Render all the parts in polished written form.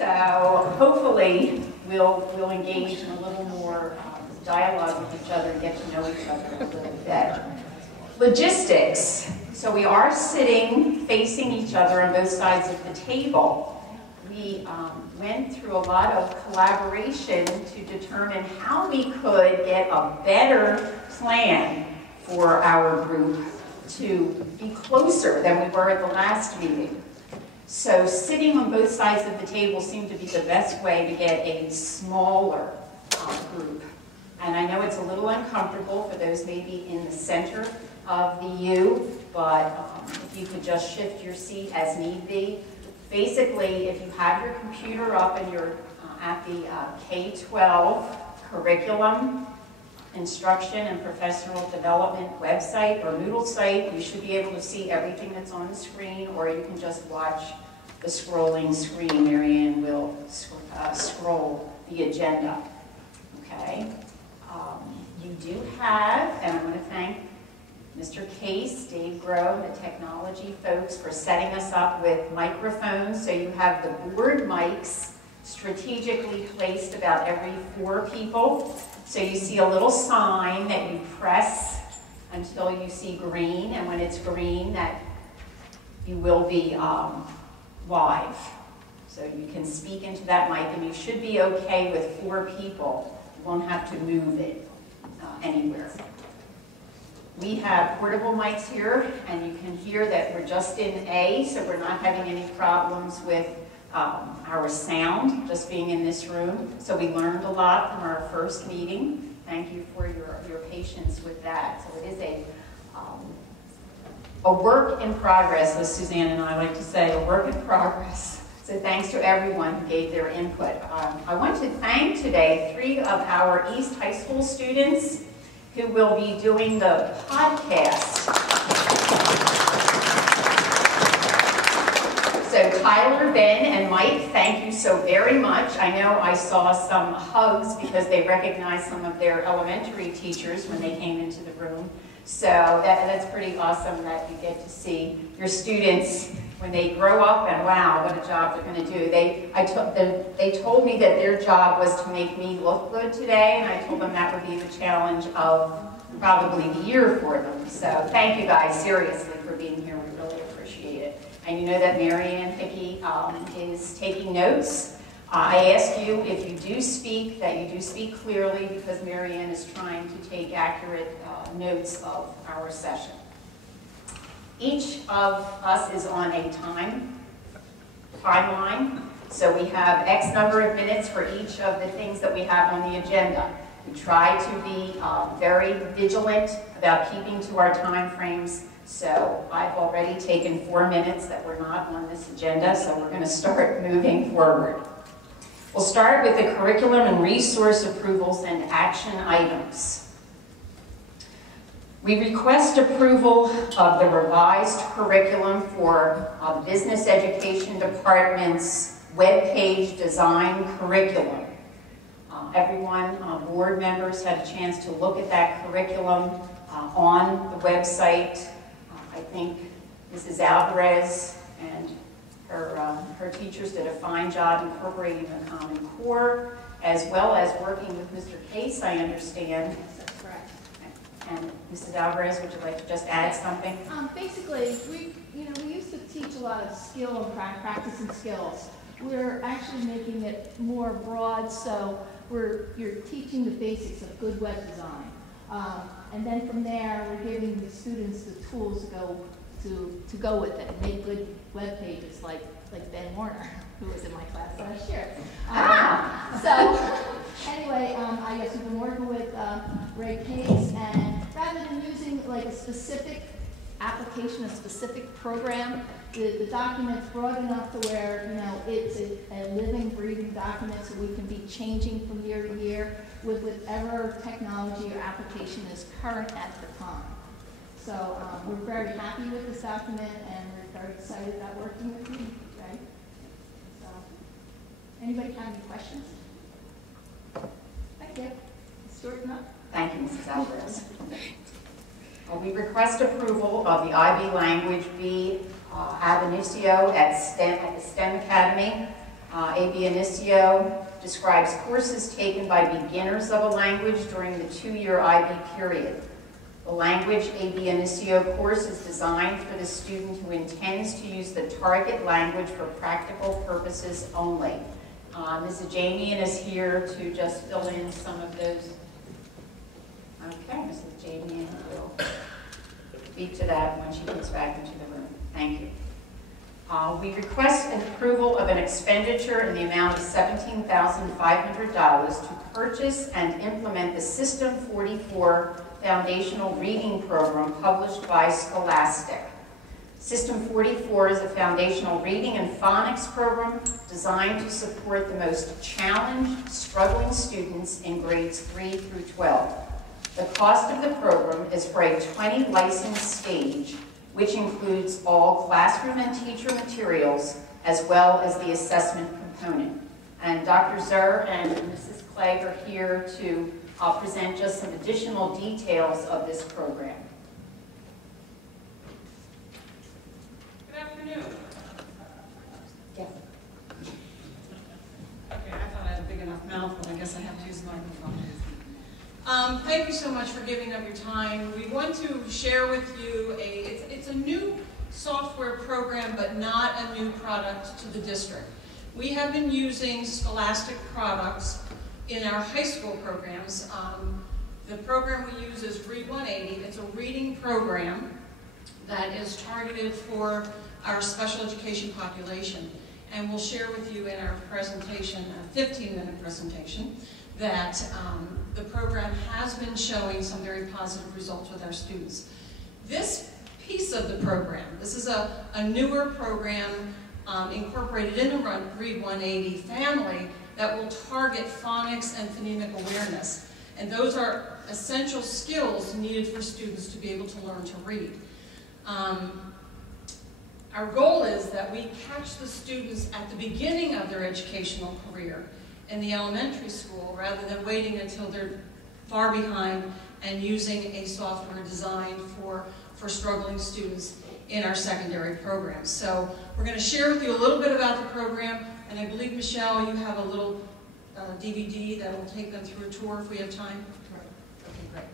So hopefully we'll engage in a little more dialogue with each other and get to know each other a little bit. Logistics. So we are sitting facing each other on both sides of the table. We went through a lot of collaboration to determine how we could get a better plan for our group to be closer than we were at the last meeting. So sitting on both sides of the table seemed to be the best way to get a smaller group. And I know it's a little uncomfortable for those maybe in the center of the U, but if you could just shift your seat as need be. Basically, if you have your computer up and you're at the K-12 curriculum, instruction and professional development website or Moodle site, you should be able to see everything that's on the screen, or you can just watch the scrolling screen. Marianne will scroll the agenda. Okay. You do have, and I'm going to thank Mr. Case, Dave Grove, the technology folks for setting us up with microphones. So you have the board mics strategically placed about every 4 people. So you see a little sign that you press until you see green, and when it's green, that you will be live. So you can speak into that mic, and you should be okay with 4 people. You won't have to move it anywhere. We have portable mics here, and you can hear that we're just in A, so we're not having any problems with our sound, just being in this room. So we learned a lot from our first meeting. Thank you for your patience with that. So it is a work in progress, as Suzanne and I like to say, a work in progress. So thanks to everyone who gave their input. I want to thank today 3 of our East High School students who will be doing the podcast. So Tyler, Ben, and Mike, thank you so very much. I know I saw some hugs because they recognized some of their elementary teachers when they came into the room. So that's pretty awesome that you get to see your students when they grow up, and wow, what a job they're going to do. They told me that their job was to make me look good today, and I told them that would be the challenge of probably the year for them. So thank you guys, seriously, for being here. We really appreciate it. And you know that Marianne Hickey is taking notes. I ask you, if you do speak, that you do speak clearly, because Marianne is trying to take accurate notes of our session. Each of us is on a timeline, so we have X number of minutes for each of the things that we have on the agenda. We try to be very vigilant about keeping to our time frames, so I've already taken 4 minutes that were not on this agenda, so we're going to start moving forward. We'll start with the curriculum and resource approvals and action items. We request approval of the revised curriculum for the Business Education Department's webpage design curriculum. Everyone, board members, had a chance to look at that curriculum on the website. I think Mrs. Alvarez and her teachers did a fine job incorporating the Common Core, as well as working with Mr. Case, I understand. That's correct. And Mrs. Alvarez, would you like to just add something? Basically, we used to teach a lot of skill and practice and skills. We're actually making it more broad, so you're teaching the basics of good web design. And then from there, we're giving the students the tools to go with it and make good web pages, like Ben Warner, who was in my class last year. So anyway, I guess we've been working with Ray Case, and rather than using like a specific application, a specific program, the document's broad enough to where it's a living, breathing document, so we can be changing from year to year with whatever technology or application is current at the time. So we're very happy with this document, and we're very excited about working with you, right? So, anybody have any questions? Thank you. Stuart, no? Thank you, Mrs. Alvarez. We request approval of the IB Language B ab initio at the STEM Academy. AB Initio describes courses taken by beginners of a language during the 2-year IB period. The language AB Initio course is designed for the student who intends to use the target language for practical purposes only. Mrs. Jamian is here to just fill in some of those. Okay, Mrs. Jamian will speak to that when she gets back into the room. Thank you. We request an approval of an expenditure in the amount of $17,500 to purchase and implement the System 44 Foundational Reading Program published by Scholastic. System 44 is a foundational reading and phonics program designed to support the most challenged, struggling students in grades 3 through 12. The cost of the program is for a 20 license stage, which includes all classroom and teacher materials, as well as the assessment component. And Dr. Zur and Mrs. Clegg are here to present just some additional details of this program. Good afternoon. Yes. Okay, I thought I had a big enough mouth, but I guess I have to use the microphone. Thank you so much for giving up your time. We want to share with you it's a new software program, but not a new product to the district. We have been using Scholastic products in our high school programs. The program we use is Read 180. It's a reading program that is targeted for our special education population. And we'll share with you in our presentation, a 15-minute presentation, that the program has been showing some very positive results with our students. This piece of the program, this is a newer program incorporated in the Read 180 family that will target phonics and phonemic awareness. And those are essential skills needed for students to be able to learn to read. Our goal is that we catch the students at the beginning of their educational career in the elementary school, rather than waiting until they're far behind and using a software designed for struggling students in our secondary programs. So we're going to share with you a little bit about the program, and I believe, Michelle, you have a little DVD that will take them through a tour if we have time. Okay, great.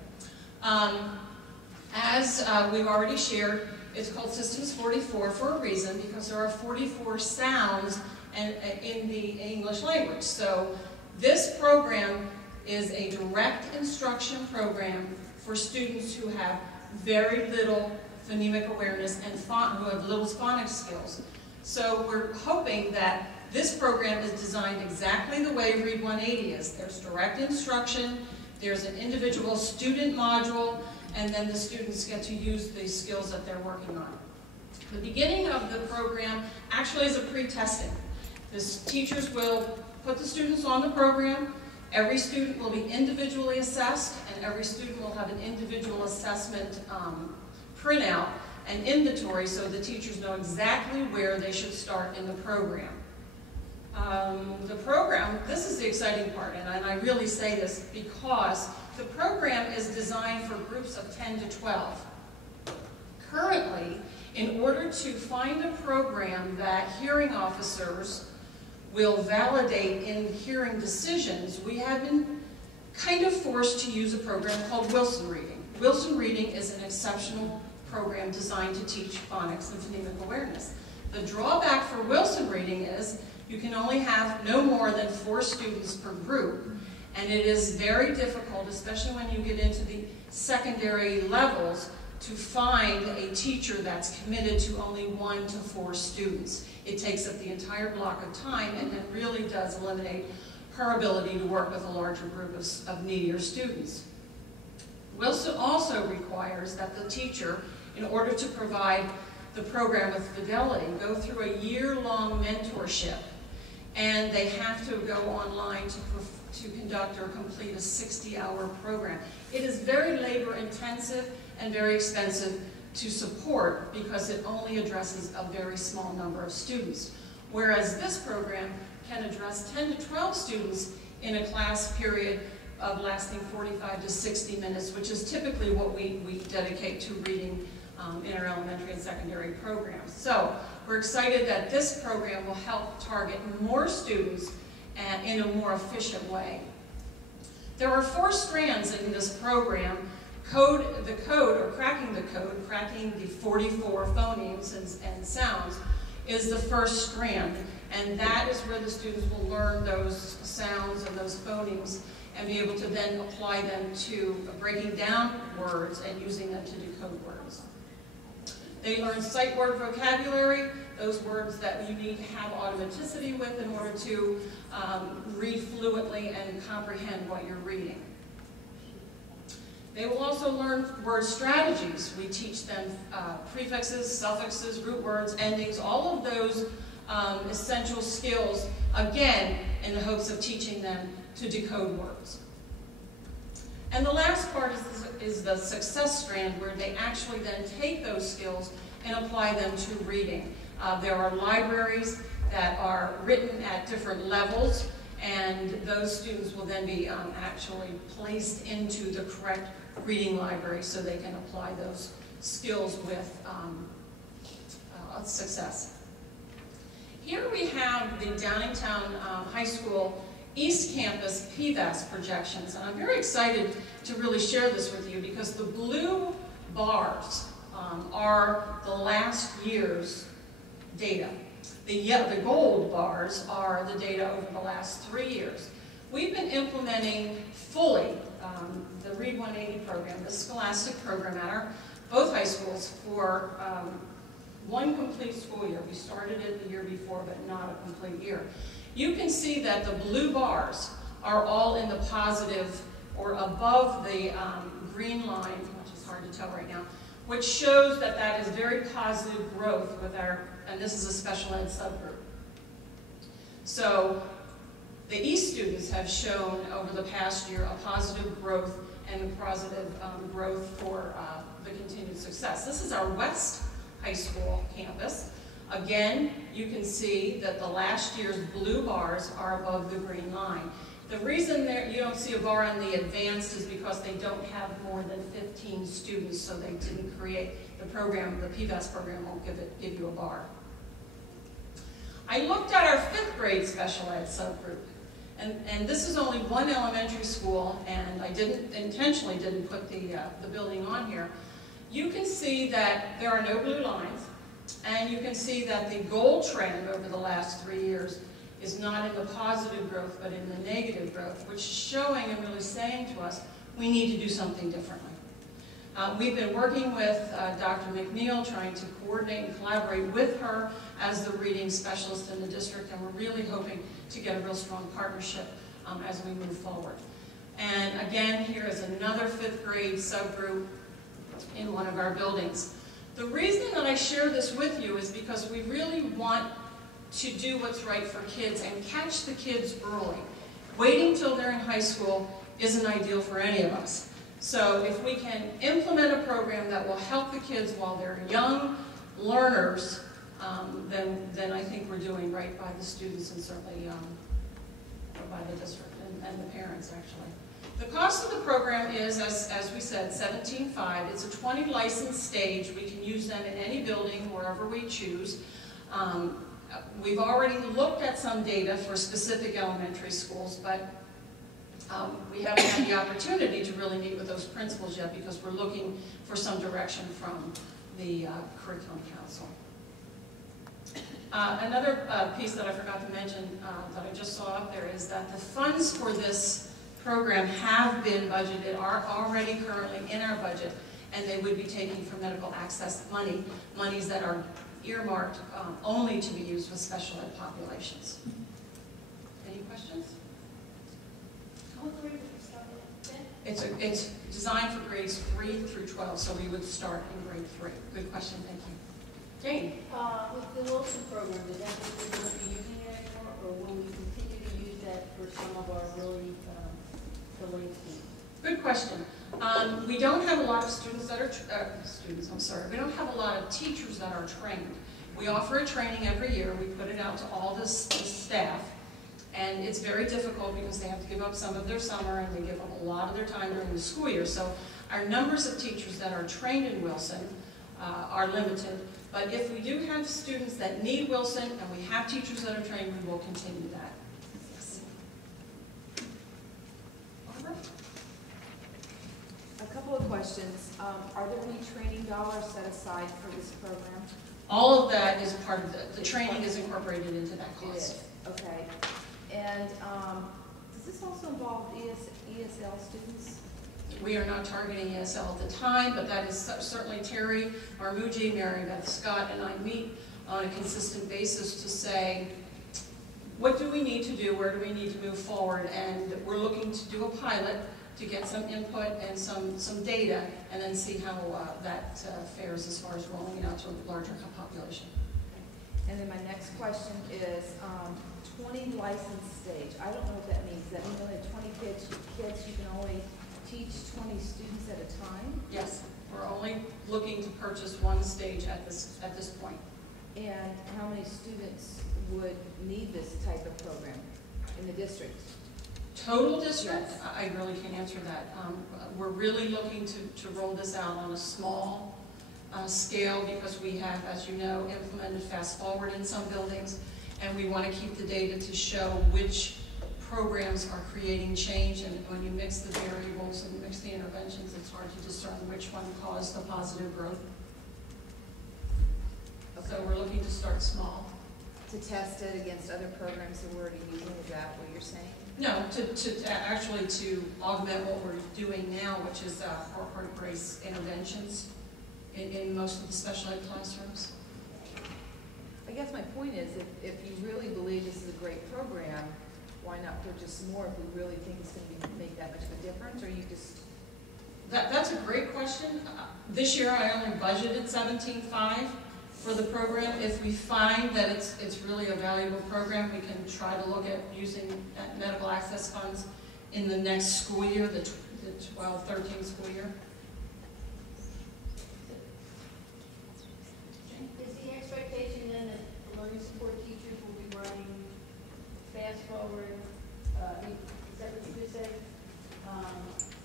As we've already shared, it's called Systems 44 for a reason, because there are 44 sounds in the English language. So this program is a direct instruction program for students who have very little phonemic awareness and who have little phonics skills. So we're hoping that this program is designed exactly the way Read 180 is. There's direct instruction, there's an individual student module, and then the students get to use the skills that they're working on. The beginning of the program actually is a pre-testing. The teachers will put the students on the program. Every student will be individually assessed, and every student will have an individual assessment printout and inventory, so the teachers know exactly where they should start in the program. The program, this is the exciting part, and I really say this because the program is designed for groups of 10 to 12. Currently, in order to find a program that hearing officers will validate in hearing decisions, we have been kind of forced to use a program called Wilson Reading. Wilson Reading is an exceptional program designed to teach phonics and phonemic awareness. The drawback for Wilson Reading is you can only have no more than 4 students per group, and it is very difficult, especially when you get into the secondary levels, to find a teacher that's committed to only 1 to 4 students. It takes up the entire block of time, and it really does eliminate her ability to work with a larger group of needier students. Wilson also requires that the teacher, in order to provide the program with fidelity, go through a year-long mentorship, and they have to go online to conduct or complete a 60-hour program. It is very labor-intensive and very expensive to support because it only addresses a very small number of students, whereas this program can address 10 to 12 students in a class period of lasting 45 to 60 minutes, which is typically what we dedicate to reading in our elementary and secondary programs. So we're excited that this program will help target more students in a more efficient way. There are 4 strands in this program. Cracking the 44 phonemes and sounds is the first strand. And that is where the students will learn those sounds and those phonemes and be able to then apply them to breaking down words and using them to decode words. They learn sight word vocabulary, those words that you need to have automaticity with in order to read fluently and comprehend what you're reading. They will also learn word strategies. We teach them prefixes, suffixes, root words, endings, all of those essential skills, again, in the hopes of teaching them to decode words. And the last part is the success strand, where they actually then take those skills and apply them to reading. There are libraries that are written at different levels, and those students will then be actually placed into the correct reading library so they can apply those skills with success. Here we have the Downingtown High School East Campus PVAS projections, and I'm very excited to really share this with you because the blue bars are the last year's data. The gold bars are the data over the last 3 years. We've been implementing fully the Read 180 program, the scholastic program at both high schools for 1 complete school year. We started it the year before, but not a complete year. You can see that the blue bars are all in the positive or above the green line, which is hard to tell right now, which shows that that is very positive growth with and this is a special ed subgroup. So the East students have shown over the past year a positive growth and a positive growth for the continued success. This is our West High School campus. Again, you can see that the last year's blue bars are above the green line. The reason you don't see a bar on the advanced is because they don't have more than 15 students, so they didn't create the program. The PVAS program won't give you a bar. I looked at our 5th grade special ed subgroup, and this is only 1 elementary school, and I intentionally didn't put the building on here. You can see that there are no blue lines, and you can see that the gold trend over the last 3 years is not in the positive growth, but in the negative growth, which is showing and really saying to us, we need to do something differently. We've been working with Dr. McNeil, trying to coordinate and collaborate with her as the reading specialist in the district, and we're really hoping to get a real strong partnership as we move forward. And again, here is another 5th grade subgroup in one of our buildings. The reason that I share this with you is because we really want to do what's right for kids and catch the kids early. Waiting till they're in high school isn't ideal for any of us. So if we can implement a program that will help the kids while they're young learners, then I think we're doing right by the students and certainly by the district and the parents, actually. The cost of the program is, as we said, $17,500. It's a 20 licensed stage. We can use them in any building, wherever we choose. We've already looked at some data for specific elementary schools, but we haven't had the opportunity to really meet with those principals yet because we're looking for some direction from the Curriculum Council. Another piece that I forgot to mention that I just saw up there is that the funds for this program have been budgeted, are already currently in our budget, and they would be taken from medical access monies that are earmarked only to be used with special ed populations. Any questions? It's designed for grades 3 through 12, so we would start in grade 3. Good question, thank you. Jane? With the Wilson program, does that mean we're going to be using it anymore, or will we continue to use that for some of our really delayed students? Good question. We don't have a lot of students that are, we don't have a lot of teachers that are trained. We offer a training every year. We put it out to all the staff, and it's very difficult because they have to give up some of their summer and they give up a lot of their time during the school year. So our numbers of teachers that are trained in Wilson are limited. But if we do have students that need Wilson and we have teachers that are trained, we will continue that. Yes. Barbara? A couple of questions. Are there any training dollars set aside for this program? All of that is part of the training is incorporated into that cost. It is, okay. And does this also involve ESL students? We are not targeting ESL at the time, but that is certainly Terry Marmuji, Mary Beth Scott, and I meet on a consistent basis to say, what do we need to do, where do we need to move forward, and we're looking to do a pilot to get some input and some data, and then see how that fares as far as rolling it out to a larger population. And then my next question is 20 licensed stage. I don't know what that means. Does that mean only 20 kids you can only teach 20 students at a time? Yes, we're only looking to purchase one stage at this point. And how many students would need this type of program in the district? Total district? Yes. I really can't answer that. We're really looking to roll this out on a small scale because we have, as you know, implemented fast forward in some buildings, and we want to keep the data to show which programs are creating change, and when you mix the variables and mix the interventions, it's hard to discern which one caused the positive growth. Okay. So we're looking to start small. To test it against other programs that we're already using, is that what you're saying? No, actually to augment what we're doing now, which is corporate grace interventions in most of the special ed classrooms. I guess my point is, if you really believe this is a great program, why not purchase more if we really think it's going to make that much of a difference, or you just... That's a great question. This year I only budgeted $17,500 for the program. If we find that it's really a valuable program, we can try to look at using medical access funds in the next school year, the 12-13 school year. Is the expectation then that learning support teachers will be running fast forward, is that what you just said?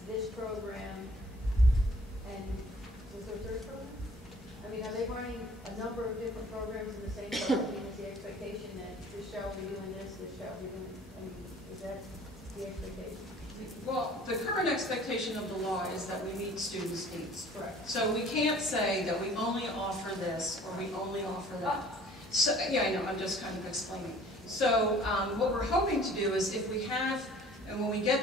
This program, and was there a third program? I mean, are they running a number of different programs in the same program? I mean, is the expectation that this shall be doing this shall be doing, I mean, is that the expectation? Well, the current expectation of the law is that we meet students' needs. Correct. So we can't say that we only offer this or we only offer that. So, yeah, I know, I'm just kind of explaining. So what we're hoping to do is if we have, and when we get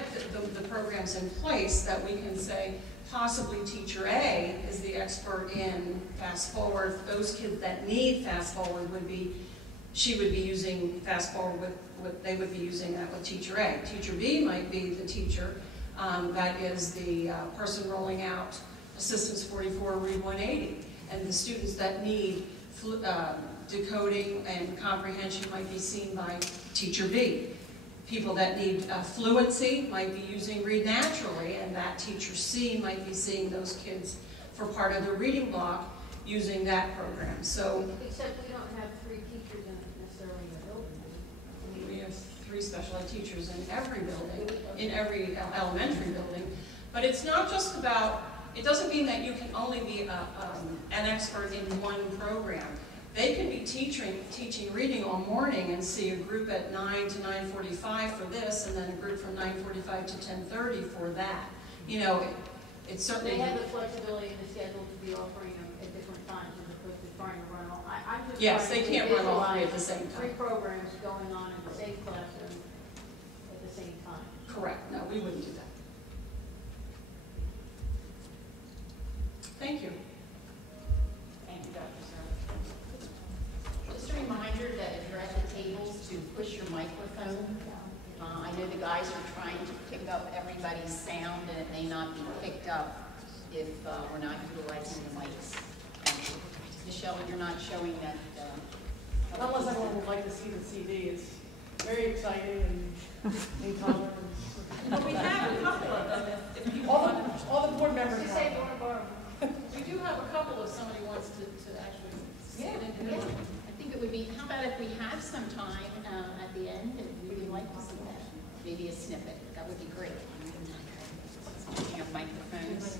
the programs in place, that we can say possibly teacher A is the expert in fast forward. Those kids that need fast forward she would be using fast forward they would be using that with teacher A. Teacher B might be the teacher that is the person rolling out Assistance 44, Read 180. And the students that need decoding and comprehension might be seen by teacher B. People that need fluency might be using Read Naturally, and that teacher C might be seeing those kids for part of the reading block using that program. So, except we don't have 3 teachers necessarily in the building. I mean, we have 3 special ed teachers in every building, in every elementary building. But it's not just about, it doesn't mean that you can only be an expert in one program. They can be teaching reading all morning and see a group at 9 to 9:45 for this, and then a group from 9:45 to 10:30 for that. You know, it's certainly... They have the flexibility in the schedule to be offering them at different times as opposed to trying to run all... I'm just yes, they trying to can't run all 3 at the visualize same time. 3 programs going on in the same classroom at the same time. Correct. No, we wouldn't do that. Thank you. Thank you, Dr. Sarah. Just a reminder that if you're at the tables to push your microphone. I know the guys are trying to pick up everybody's sound, and it may not be picked up if we're not utilizing the mics. Michelle, you're not showing that. Unless everyone would like to see the CD, it's very exciting and intolerant. But we have a couple of them. If people All the board members Just have say them. you want to borrow. we do have a couple if somebody wants to actually see it individually. I think it would be, how about if we have some time at the end, and we would like to see that, maybe a snippet, that would be great. Speaking of microphones.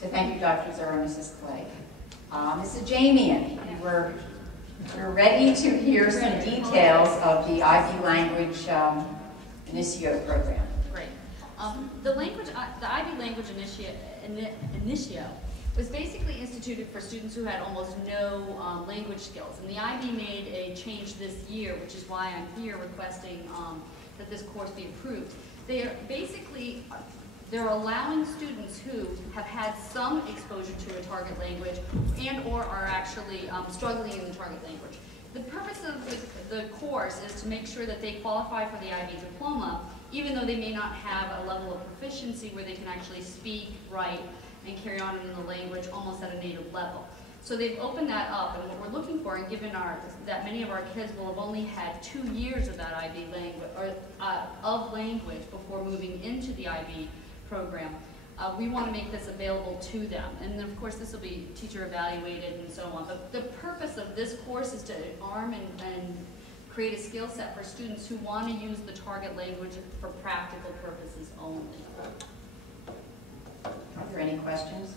So thank you, Dr. Zara and Mrs. Clay. Mrs. Jamian, we're ready to hear some details of the IB language Initio program. Great. The IB language Initio was basically instituted for students who had almost no language skills. And the IB made a change this year, which is why I'm here requesting that this course be approved. They're allowing students who have had some exposure to a target language and or are actually struggling in the target language. The purpose of the course is to make sure that they qualify for the IB diploma, even though they may not have a level of proficiency where they can actually speak, write, and carry on in the language almost at a native level. So they've opened that up, and what we're looking for, and given that many of our kids will have only had 2 years of that IB language, or of language before moving into the IB program, we want to make this available to them. And then of course this will be teacher evaluated and so on. But the purpose of this course is to arm and create a skill set for students who want to use the target language for practical purposes only. Are there any questions?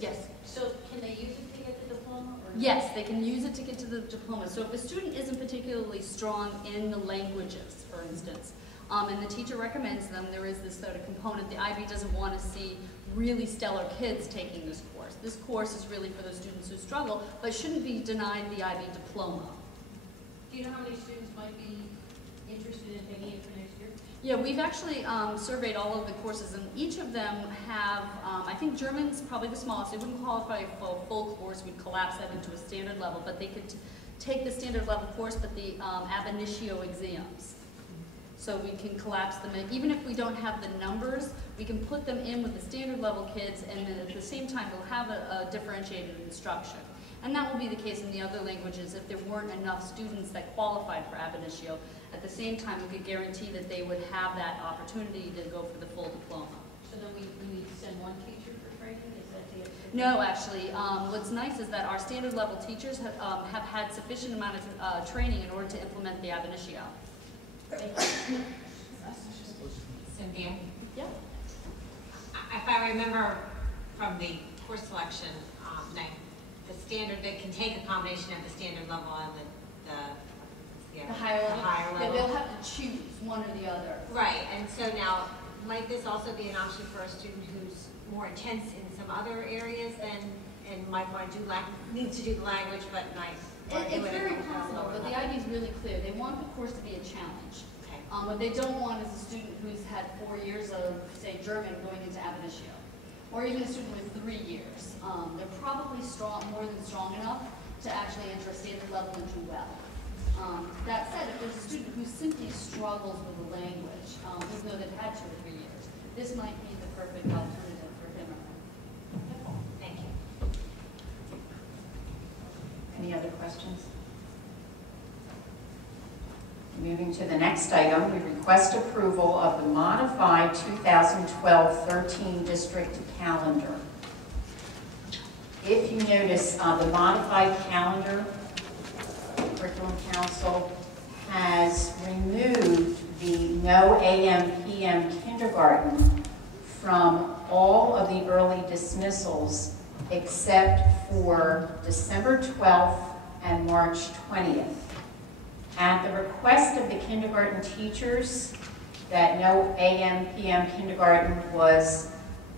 Yes. So can they use it to get the diploma? Or Yes, they can use it to get to the diploma. So if a student isn't particularly strong in the languages, for instance, and the teacher recommends them, there is this sort of component. The IB doesn't want to see really stellar kids taking this course. This course is really for the students who struggle, but shouldn't be denied the IB diploma. Do you know how many students might be interested in taking it for next year? Yeah, we've actually surveyed all of the courses, and each of them have, I think German's probably the smallest. They wouldn't qualify for a full course. We'd collapse that into a standard level, but they could take the standard level course, but the ab initio exams. So we can collapse them in. Even if we don't have the numbers, we can put them in with the standard level kids, and then at the same time we'll have a differentiated instruction. And that will be the case in the other languages if there weren't enough students that qualified for ab initio. At the same time, we could guarantee that they would have that opportunity to go for the full diploma. So then we need to send one teacher for training? Is that the expectation? No, actually, what's nice is that our standard level teachers have had sufficient amount of training in order to implement the ab initio. Cynthia? Yeah. If I remember from the course selection, the standard, they can take a combination of the standard level and The higher level? Yeah, they'll have to choose one or the other. Right, and so now, might this also be an option for a student who's more intense in some other areas and might want to need to do the language, but might want to do It's it very at a possible, lower but the level? idea is really clear. They want the course to be a challenge. Okay. What they don't want is a student who's had 4 years of, say, German going into ab initio, or even a student with 3 years. They're probably more than strong enough to actually enter a standard level and do well. That said, if there's a student who simply struggles with the language, even though they've had 2 or 3 years, this might be the perfect alternative for him or her. Thank you. Any other questions? Moving to the next item, we request approval of the modified 2012-13 district calendar. If you notice, the modified calendar, the Curriculum Council has removed the no AM, PM kindergarten from all of the early dismissals except for December 12th and March 20th. At the request of the kindergarten teachers, that no AM, PM kindergarten was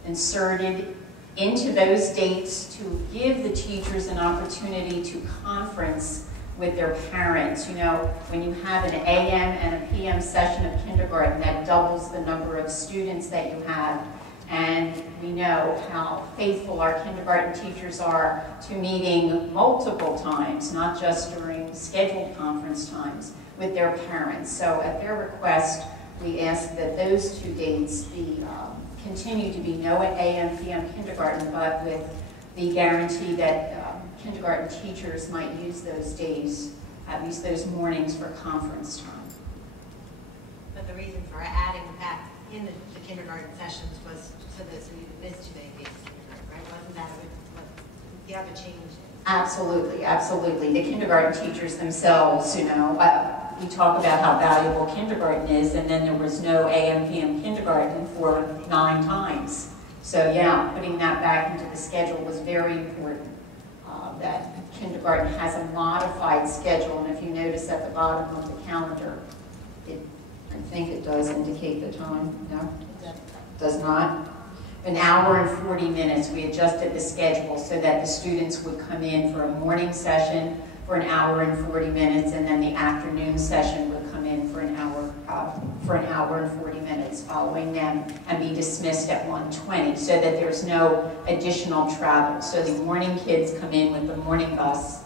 inserted into those dates to give the teachers an opportunity to conference with their parents. You know, when you have an AM and a PM session of kindergarten, that doubles the number of students that you have. And we know how faithful our kindergarten teachers are to meeting multiple times, not just during scheduled conference times, with their parents. So at their request, we ask that those 2 dates be continue to be no AM, PM kindergarten, but with the guarantee that kindergarten teachers might use those days, at least those mornings, for conference time. But the reason for adding that in the kindergarten sessions was so that we would miss 2 days, right? Wasn't that what the other change is? Absolutely, absolutely. The kindergarten teachers themselves, you know, we talk about how valuable kindergarten is, and then there was no AM, PM kindergarten for 9 times. So yeah, putting that back into the schedule was very important. That kindergarten has a modified schedule, and if you notice at the bottom of the calendar, I think it does indicate the time. No? It does not. An hour and 40 minutes. We adjusted the schedule so that the students would come in for a morning session for an hour and 40 minutes, and then the afternoon session would come in for an hour and 40 minutes following them, and be dismissed at 1:20, so that there's no additional travel. So the morning kids come in with the morning bus.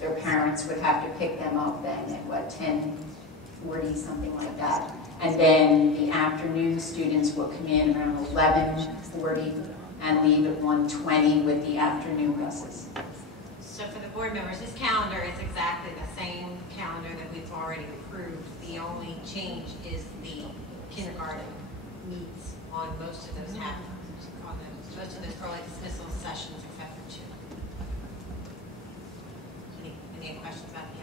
Their parents would have to pick them up then at what, 10:40, something like that. And then the afternoon students will come in around 11:40 and leave at 1:20 with the afternoon buses. So for the board members, this calendar is exactly the same calendar that we've already approved. The only change is the kindergarten meets on most of those most of those early dismissal sessions except for 2. Any questions about the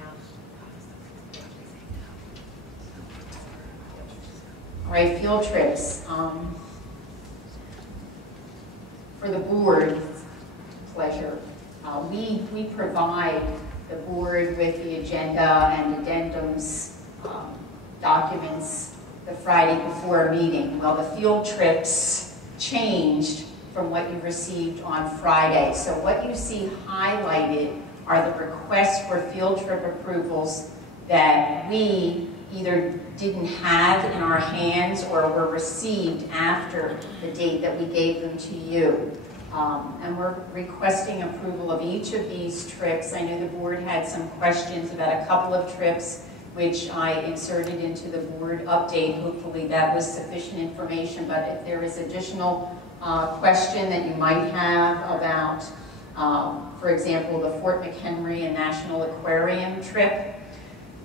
All right, field trips. For the board's pleasure, we provide the board with the agenda and addendums, documents the Friday before a meeting. Well, the field trips changed from what you received on Friday. So what you see highlighted are the requests for field trip approvals that we either didn't have in our hands or were received after the date that we gave them to you. And we're requesting approval of each of these trips. I know the board had some questions about a couple of trips, which I inserted into the board update. Hopefully that was sufficient information, but if there is additional question that you might have about, for example, the Fort McHenry and National Aquarium trip,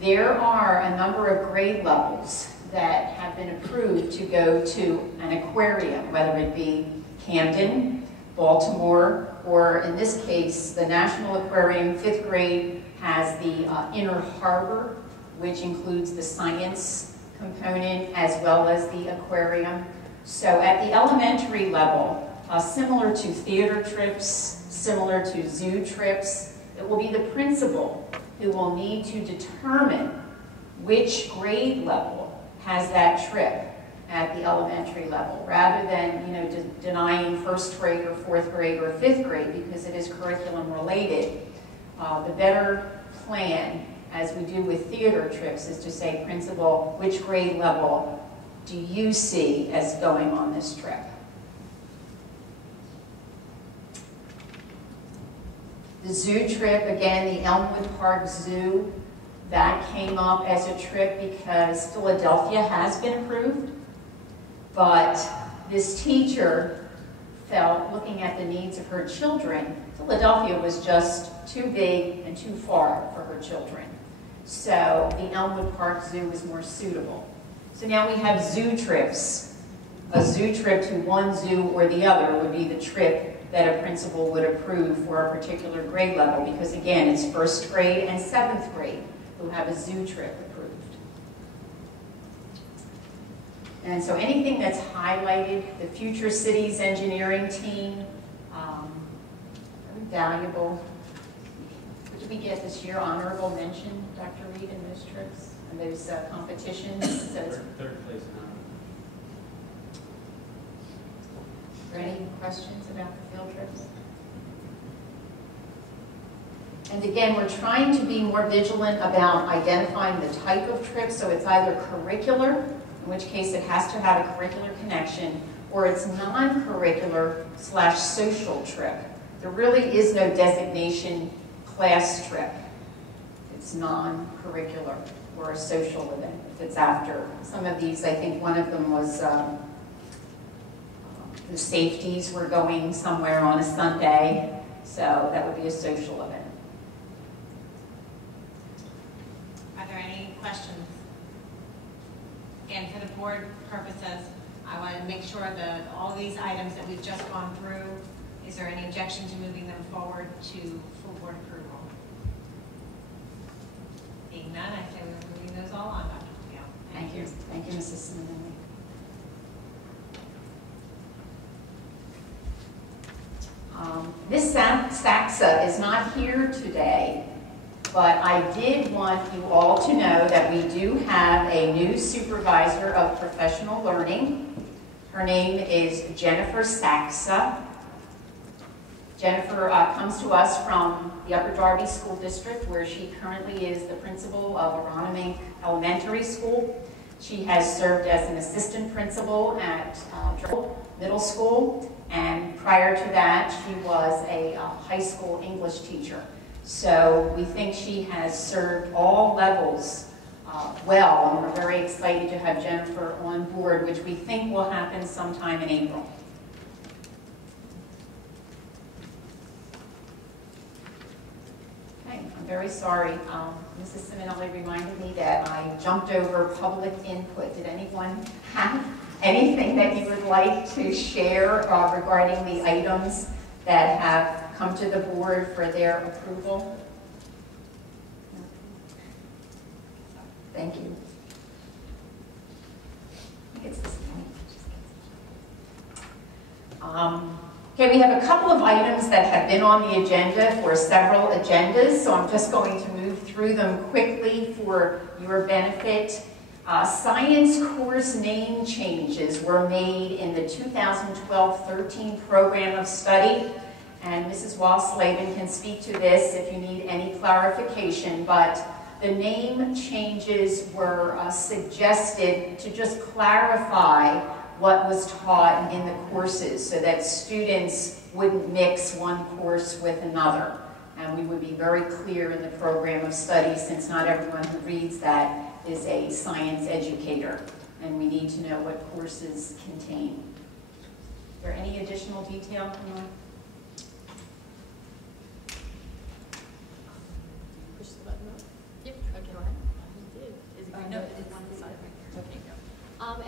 there are a number of grade levels that have been approved to go to an aquarium, whether it be Camden, Baltimore, or in this case, the National Aquarium 5th grade has the Inner Harbor, which includes the science component as well as the aquarium. So at the elementary level, similar to theater trips, similar to zoo trips, it will be the principal who will need to determine which grade level has that trip at the elementary level, rather than denying 1st grade or 4th grade or 5th grade because it is curriculum related. The better plan, as we do with theater trips, is to say, principal, which grade level do you see as going on this trip? The zoo trip, again, the Elmwood Park Zoo, that came up as a trip because Philadelphia has been approved, but this teacher felt, looking at the needs of her children, Philadelphia was just too big and too far for her children. So the Elmwood Park Zoo was more suitable. So now we have zoo trips. A zoo trip to one zoo or the other would be the trip that a principal would approve for a particular grade level, because again, it's 1st grade and 7th grade who have a zoo trip approved. And so anything that's highlighted, the Future Cities engineering team, very valuable. What did we get this year? Honorable mention, Dr. Reed, in those trips and those competitions? So third place now. Are there any questions about the field trips? And again, we're trying to be more vigilant about identifying the type of trip, so it's either curricular, in which case it has to have a curricular connection, or it's non-curricular / social trip. There really is no designation class trip. It's non-curricular or a social event if it's after. Some of these, I think one of them was the safeties were going somewhere on a Sunday, so that would be a social event. Are there any questions? Again, for the board purposes, I want to make sure that all these items that we've just gone through, is there any objection to moving them forward to full board approval? Being none, I say we're moving those all on, Dr. Cleo. Thank you. Thank you, Mrs. Simonelli. Miss Saxa is not here today, but I did want you all to know that we do have a new supervisor of professional learning. Her name is Jennifer Saxa. Jennifer comes to us from the Upper Darby School District, where she currently is the principal of Aronimink Elementary School. She has served as an assistant principal at Middle School, and prior to that, she was a high school English teacher. So we think she has served all levels well, and we're very excited to have Jennifer on board, which we think will happen sometime in April. Okay, I'm very sorry. Mrs. Simonelli reminded me that I jumped over public input. Did anyone have anything that you would like to share regarding the items that have come to the board for their approval? Thank you. I think it's this one. Okay, we have a couple of items that have been on the agenda for several agendas, so I'm just going to move through them quickly for your benefit. Science course name changes were made in the 2012-13 program of study, and Mrs. Walslavin can speak to this if you need any clarification, but the name changes were suggested to just clarify what was taught in the courses so that students wouldn't mix one course with another. And we would be very clear in the program of study, since not everyone who reads that is a science educator, and we need to know what courses contain. Is there any additional detail? Push the button up. Yep, okay, go ahead. I did. Is it no, it's on the side. Okay, go.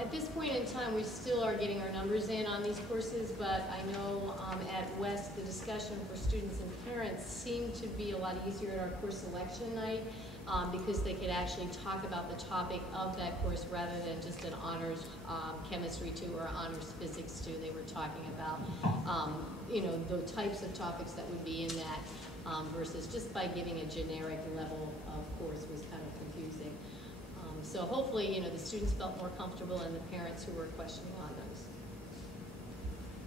At this point in time, we still are getting our numbers in on these courses, but I know at West, the discussion for students and parents seemed to be a lot easier at our course selection night because they could actually talk about the topic of that course rather than just an honors chemistry 2 or honors physics 2. They were talking about, you know, the types of topics that would be in that versus just by giving a generic level of course was kind of confusing. So hopefully, you know, the students felt more comfortable and the parents who were questioning on those.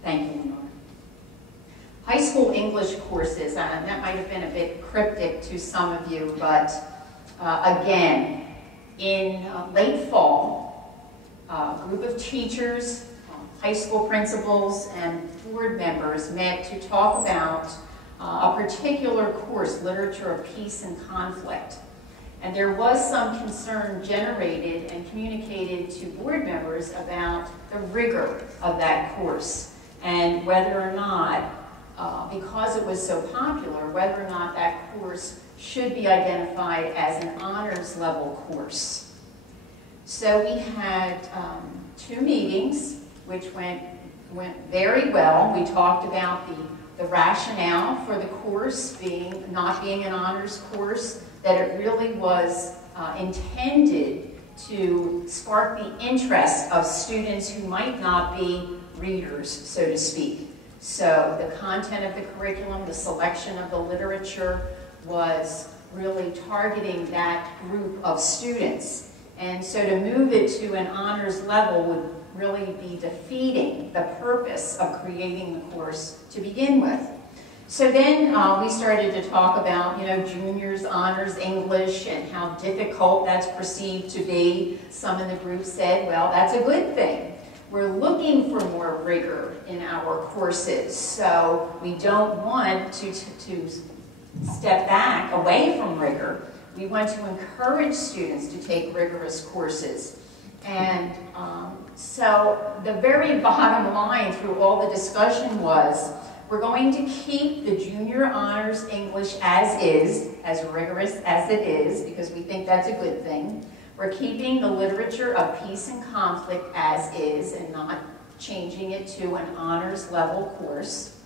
Thank you, Lenore. High school English courses, that might have been a bit cryptic to some of you, but again, in late fall, a group of teachers, high school principals, and board members met to talk about a particular course, Literature of Peace and Conflict. And there was some concern generated and communicated to board members about the rigor of that course and whether or not, because it was so popular, whether or not that course should be identified as an honors level course. So we had 2 meetings, which went very well. We talked about the rationale for the course not being an honors course, that it really was intended to spark the interest of students who might not be readers, so to speak. So the content of the curriculum, the selection of the literature was really targeting that group of students. And so to move it to an honors level would really be defeating the purpose of creating the course to begin with. So then we started to talk about, you know, juniors, honors English, and how difficult that's perceived to be. Some in the group said, well, that's a good thing. We're looking for more rigor in our courses, so we don't want to step back away from rigor. We want to encourage students to take rigorous courses. And so the very bottom line through all the discussion was, we're going to keep the junior honors English as is, as rigorous as it is, because we think that's a good thing. We're keeping the literature of peace and conflict as is and not changing it to an honors level course.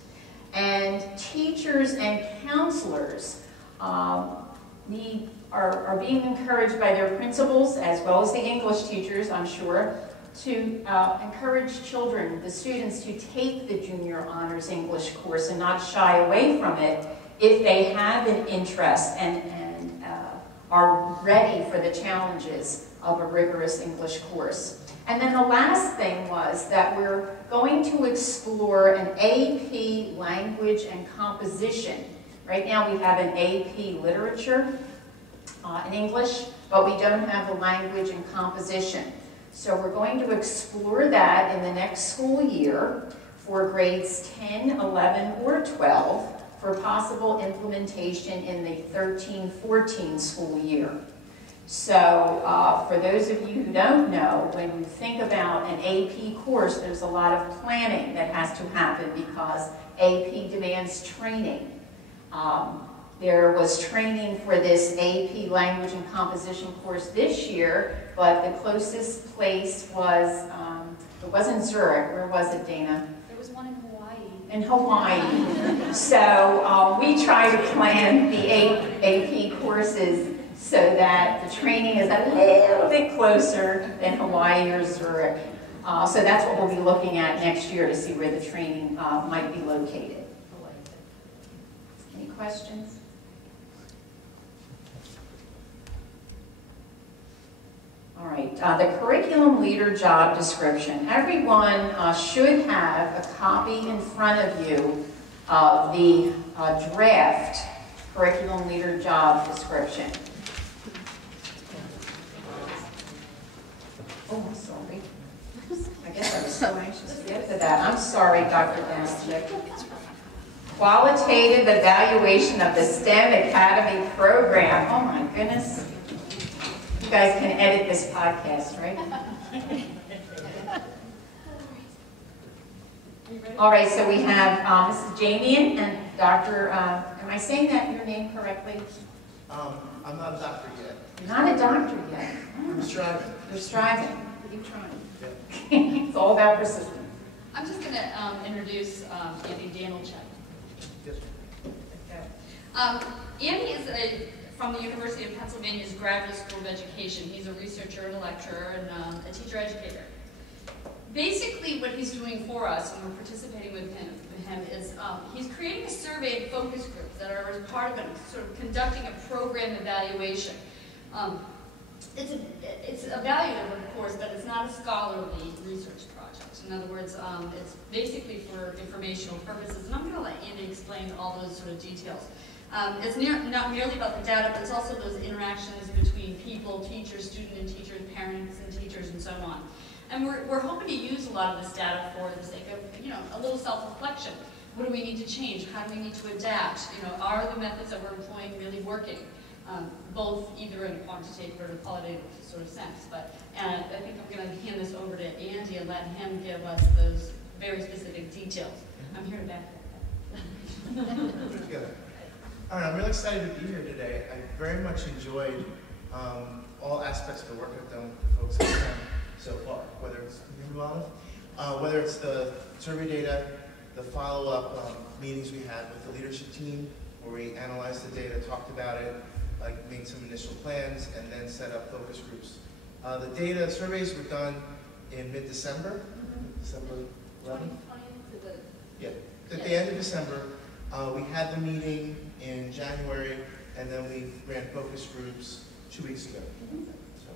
And teachers and counselors are being encouraged by their principals, as well as the English teachers, I'm sure, to encourage children, the students, to take the Junior Honors English course and not shy away from it if they have an interest and are ready for the challenges of a rigorous English course. And then the last thing was that we're going to explore an AP language and composition. Right now we have an AP literature in English, but we don't have the language and composition. So we're going to explore that in the next school year for grades 10, 11, or 12 for possible implementation in the 13-14 school year. So for those of you who don't know, when you think about an AP course, there's a lot of planning that has to happen because AP demands training. There was training for this AP language and composition course this year, but the closest place was, it wasn't Zurich. Where was it, Dana? There was one in Hawaii. In Hawaii. So we try to plan the AP courses so that the training is a little bit closer than Hawaii or Zurich. So that's what we'll be looking at next year to see where the training might be located. Any questions? All right, the curriculum leader job description. Everyone should have a copy in front of you of the draft curriculum leader job description. Oh, I'm sorry. I guess I was so anxious to get to that. I'm sorry, Dr. Downingtown. Qualitative evaluation of the STEM Academy program. Oh my goodness. You guys can edit this podcast, right? All right, so we have Mrs. Jamian and Dr. Am I saying that your name correctly? I'm not a doctor yet. You're not a doctor yet. I'm striving. You're striving. Keep trying. Yeah. It's all about persistence. I'm just going to introduce Andy Danilchuk. Yes. Andy is from the University of Pennsylvania's Graduate School of Education. He's a researcher and a lecturer and a teacher-educator. Basically, what he's doing for us, and we're participating with him is he's creating a survey of focus groups that are as part of sort of conducting a program evaluation. It's evaluative, of course, but it's not a scholarly research project. In other words, it's basically for informational purposes, and I'm going to let Andy explain all those sort of details. It's not merely about the data, but it's also those interactions between people, teachers, student and teachers, parents and teachers, and so on. And we're hoping to use a lot of this data for the sake of, a little self-reflection. What do we need to change? How do we need to adapt? Are the methods that we're employing really working? Both either in a quantitative or a qualitative sort of sense. But I think I'm going to hand this over to Andy and let him give us those very specific details. I'm here to back that up. Good. All right, I'm really excited to be here today. I very much enjoyed all aspects of the work I've done with the folks at STEM so far, whether it's the survey data, the follow-up meetings we had with the leadership team, where we analyzed the data, talked about it, made some initial plans, and then set up focus groups. The data surveys were done in mid-December, December 11th? Yeah, at the end of December. We had the meeting in January, and then we ran focus groups 2 weeks ago. So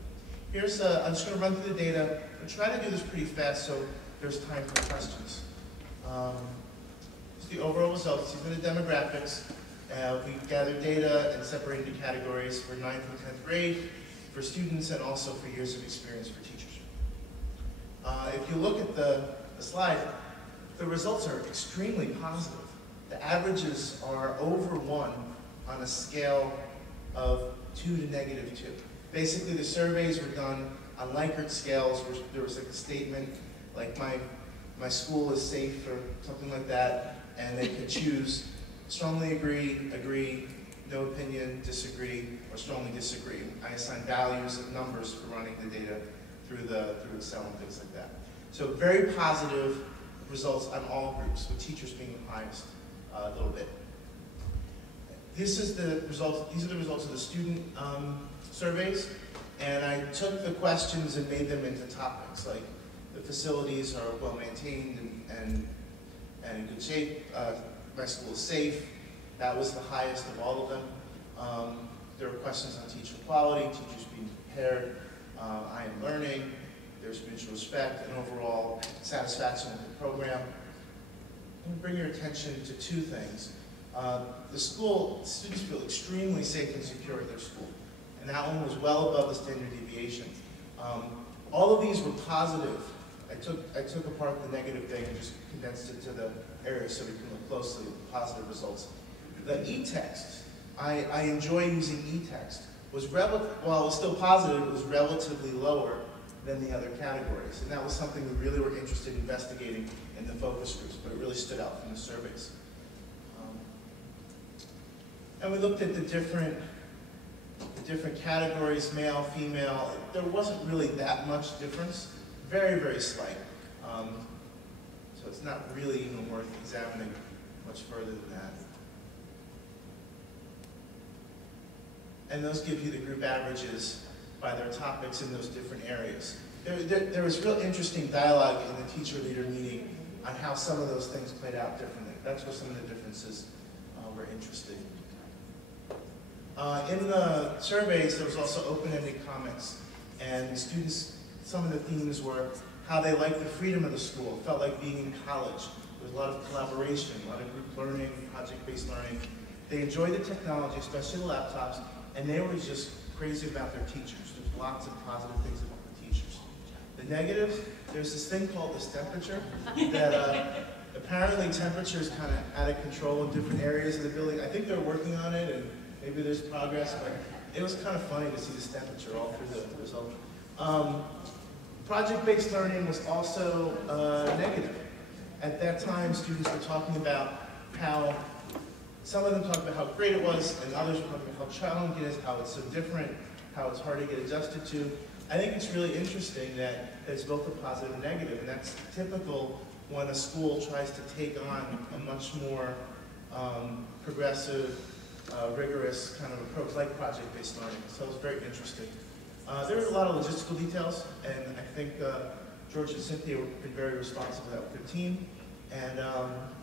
here's, I'm just going to run through the data. We'll try to do this pretty fast so there's time for questions. The overall results. These are the demographics. We gathered data and separated into categories for 9th and 10th grade, for students, and also for years of experience for teachers. If you look at the slide, the results are extremely positive. The averages are over 1 on a scale of 2 to -2. Basically, the surveys were done on Likert scales, where there was a statement like my school is safe or something like that, and they could choose strongly agree, no opinion, disagree, or strongly disagree. I assigned values and numbers for running the data through Excel and things like that. So very positive results on all groups, with teachers being the highest a little bit. These are the results of the student surveys, and I took the questions and made them into topics like The facilities are well maintained and in good shape. My school is safe. That was the highest of all of them. There were questions on teacher quality, teachers being prepared, I am learning, there's mutual respect, and overall satisfaction with the program. I'm going to bring your attention to two things. The school, students feel extremely safe and secure at their school, and that one was well above the standard deviation. All of these were positive. I took apart the negative thing and just condensed it to the areas so we can look closely at the positive results. The e-text, I enjoy using e-text, while it was still positive, it was relatively lower than the other categories. And that was something we really were interested in investigating in the focus groups, but it really stood out from the surveys. And we looked at the different categories, male, female. There wasn't really that much difference, very, very slight. So it's not really even worth examining much further than that. And those give you the group averages by their topics in those different areas. There was real interesting dialogue in the teacher leader meeting on how some of those things played out differently. That's where some of the differences were interesting. In the surveys, there was also open-ended comments, and students, some of the themes were how they liked the freedom of the school, felt like being in college. There was a lot of collaboration, a lot of group learning, project-based learning. They enjoyed the technology, especially the laptops, and they were just crazy about their teachers. There's lots of positive things about the teachers. The negatives, there's this thing called this temperature, that apparently temperature is kind of out of control in different areas of the building. I think they're working on it, and maybe there's progress, but it was kind of funny to see this temperature all through the result. Project-based learning was also negative. At that time, students were talking about how, some of them talked about how great it was, and others were talking about how challenging it is, how it's so different, how it's hard to get adjusted to. I think it's really interesting that it's both a positive and negative, and that's typical when a school tries to take on a much more progressive, rigorous kind of approach like project-based learning. So it was very interesting. There were a lot of logistical details, and I think George and Cynthia have been very responsive to that with their team, and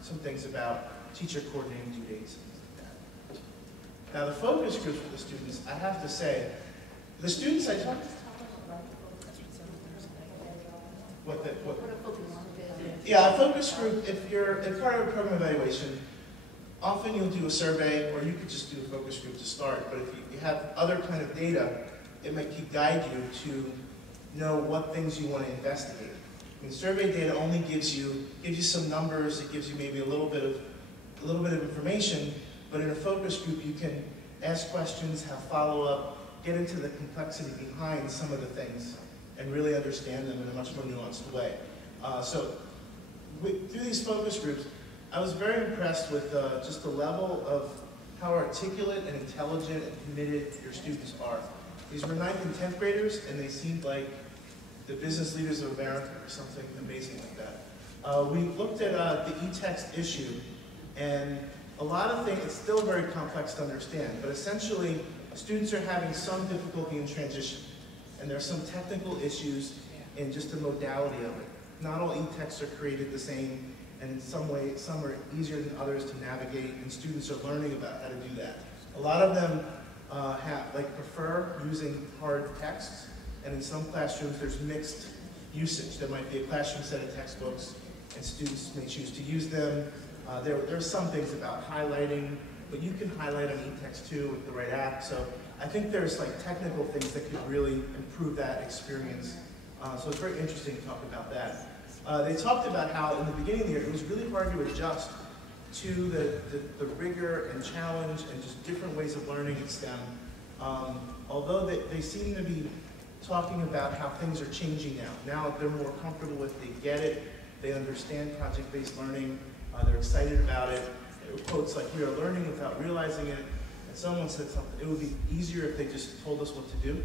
some things about teacher coordinating due dates and things like that. Now the focus groups for the students, I have to say, the students I talked to, yeah, a focus group, if you're part of a program evaluation, often you'll do a survey, or you could just do a focus group to start, but if you have other kind of data, it might guide you to know what things you want to investigate. I mean, survey data only gives you some numbers, it gives you maybe a little bit of information, but in a focus group you can ask questions, have follow-up, get into the complexity behind some of the things, and really understand them in a much more nuanced way. So through these focus groups, I was very impressed with just the level of how articulate and intelligent and committed your students are. These were 9th and 10th graders, and they seemed like the business leaders of America or something amazing like that. We looked at the e-text issue, and a lot of things, it's still very complex to understand, but essentially students are having some difficulty in transition, and there are some technical issues in just the modality of it. Not all e-texts are created the same, and in some ways, some are easier than others to navigate, and students are learning about how to do that. A lot of them prefer using hard texts, and in some classrooms there's mixed usage. There might be a classroom set of textbooks, and students may choose to use them. There are some things about highlighting, but you can highlight on e-text too with the right app. So I think there's like technical things that could really improve that experience. So it's very interesting to talk about that. They talked about how in the beginning of the year it was really hard to adjust to the rigor and challenge and just different ways of learning in STEM. Although they seem to be talking about how things are changing now. Now they're more comfortable with it, they get it, they understand project-based learning, they're excited about it. There were quotes like, "We are learning without realizing it," and someone said something, "It would be easier if they just told us what to do."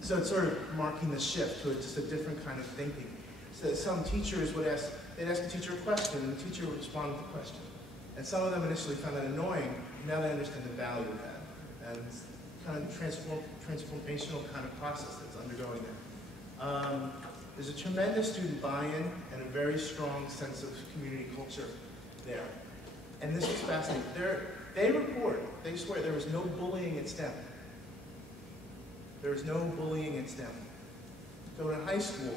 So it's sort of marking the shift to just a different kind of thinking. So some teachers would ask a teacher a question, and the teacher would respond with a question. And some of them initially found that annoying, now they understand the value of that. And it's kind of transformational kind of process that's undergoing there. There's a tremendous student buy-in and a very strong sense of community culture there. And this was fascinating. They swear there was no bullying at STEM. There was no bullying at STEM. So in high school,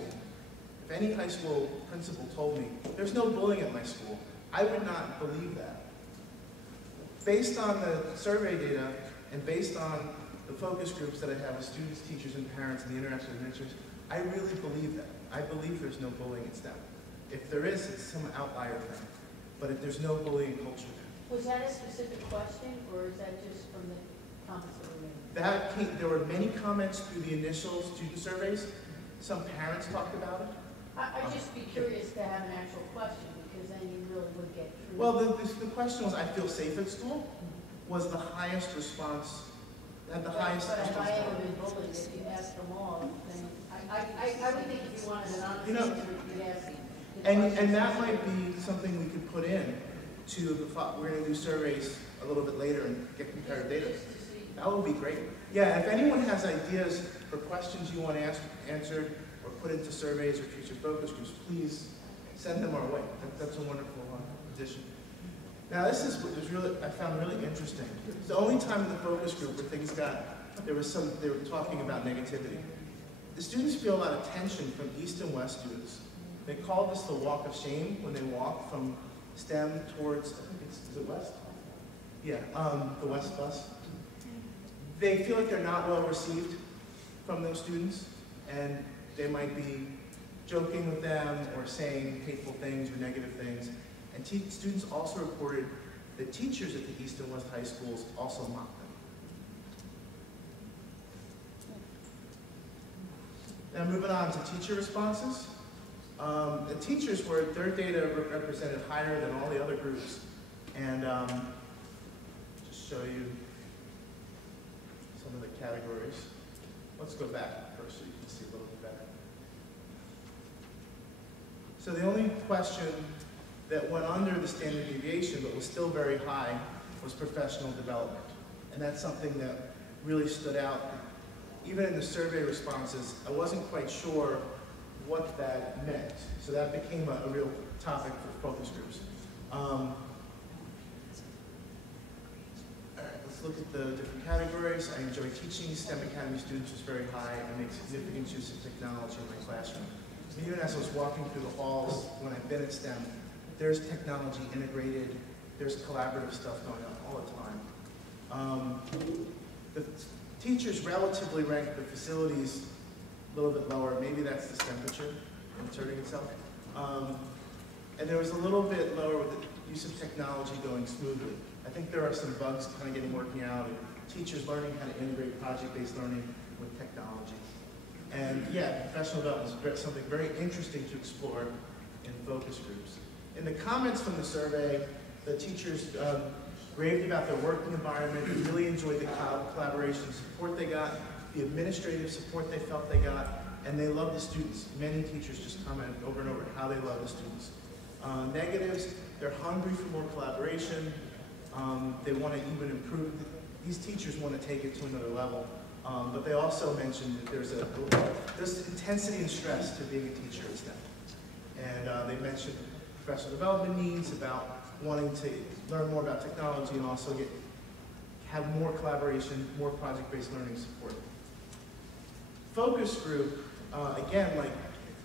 if any high school principal told me, there's no bullying at my school, I would not believe that. Based on the survey data and based on the focus groups that I have with students, teachers, and parents and the interaction with administrators, I really believe that. I believe there's no bullying at STEM. If there is, it's some outlier thing. But if there's no bullying culture there. Was that a specific question, or is that just from the comments that were made? There were many comments through the initial student surveys. Some parents talked about it. I'd just be curious to have an actual question, because then you really would get through. Well, the question was, I feel safe at school, was the highest response, had the highest But if response. I ever been bullied, if you ask them all, then I would think if you wanted an honest answer, you'd ask them. And that might be something we could put in to the, we're going to do surveys a little bit later and get comparative data. That would be great. Yeah, if anyone has ideas for questions you want answered or put into surveys or future focus groups, please send them our way. That's a wonderful addition. Now this is what was really, I found really interesting. It's the only time in the focus group where things they were talking about negativity. The students feel a lot of tension from East and West students. They call this the walk of shame when they walk from STEM towards, I think is it West? Yeah, the West bus. They feel like they're not well received from those students, and they might be joking with them or saying hateful things or negative things. And students also reported that teachers at the East and West high schools also mocked them. Now moving on to teacher responses. The teachers were, their data represented higher than all the other groups. And just show you some of the categories. Let's go back first so you can see a little bit better. So the only question that went under the standard deviation but was still very high was professional development. And that's something that really stood out. Even in the survey responses, I wasn't quite sure what that meant. So that became a real topic for focus groups. All right, let's look at the different categories. I enjoy teaching. STEM Academy students was very high. I make significant use of technology in my classroom. Even as I was walking through the halls when I've been at STEM, there's technology integrated, there's collaborative stuff going on all the time. The teachers relatively ranked the facilities a little bit lower. Maybe that's this temperature inserting itself. And there was a little bit lower with the use of technology going smoothly. I think there are some bugs kind of working out, and teachers learning how to integrate project-based learning with technology. And yeah, professional development is something very interesting to explore in focus groups. In the comments from the survey, the teachers raved about their working environment. They really enjoyed the collaboration support they got, the administrative support they felt they got, and they love the students. Many teachers just commented over and over how they love the students. Negatives, they're hungry for more collaboration. They want to even improve. These teachers want to take it to another level. But they also mentioned that there's intensity and stress to being a teacher at STEM. And they mentioned professional development needs, about wanting to learn more about technology and also have more collaboration, more project-based learning support. Focus group, again, like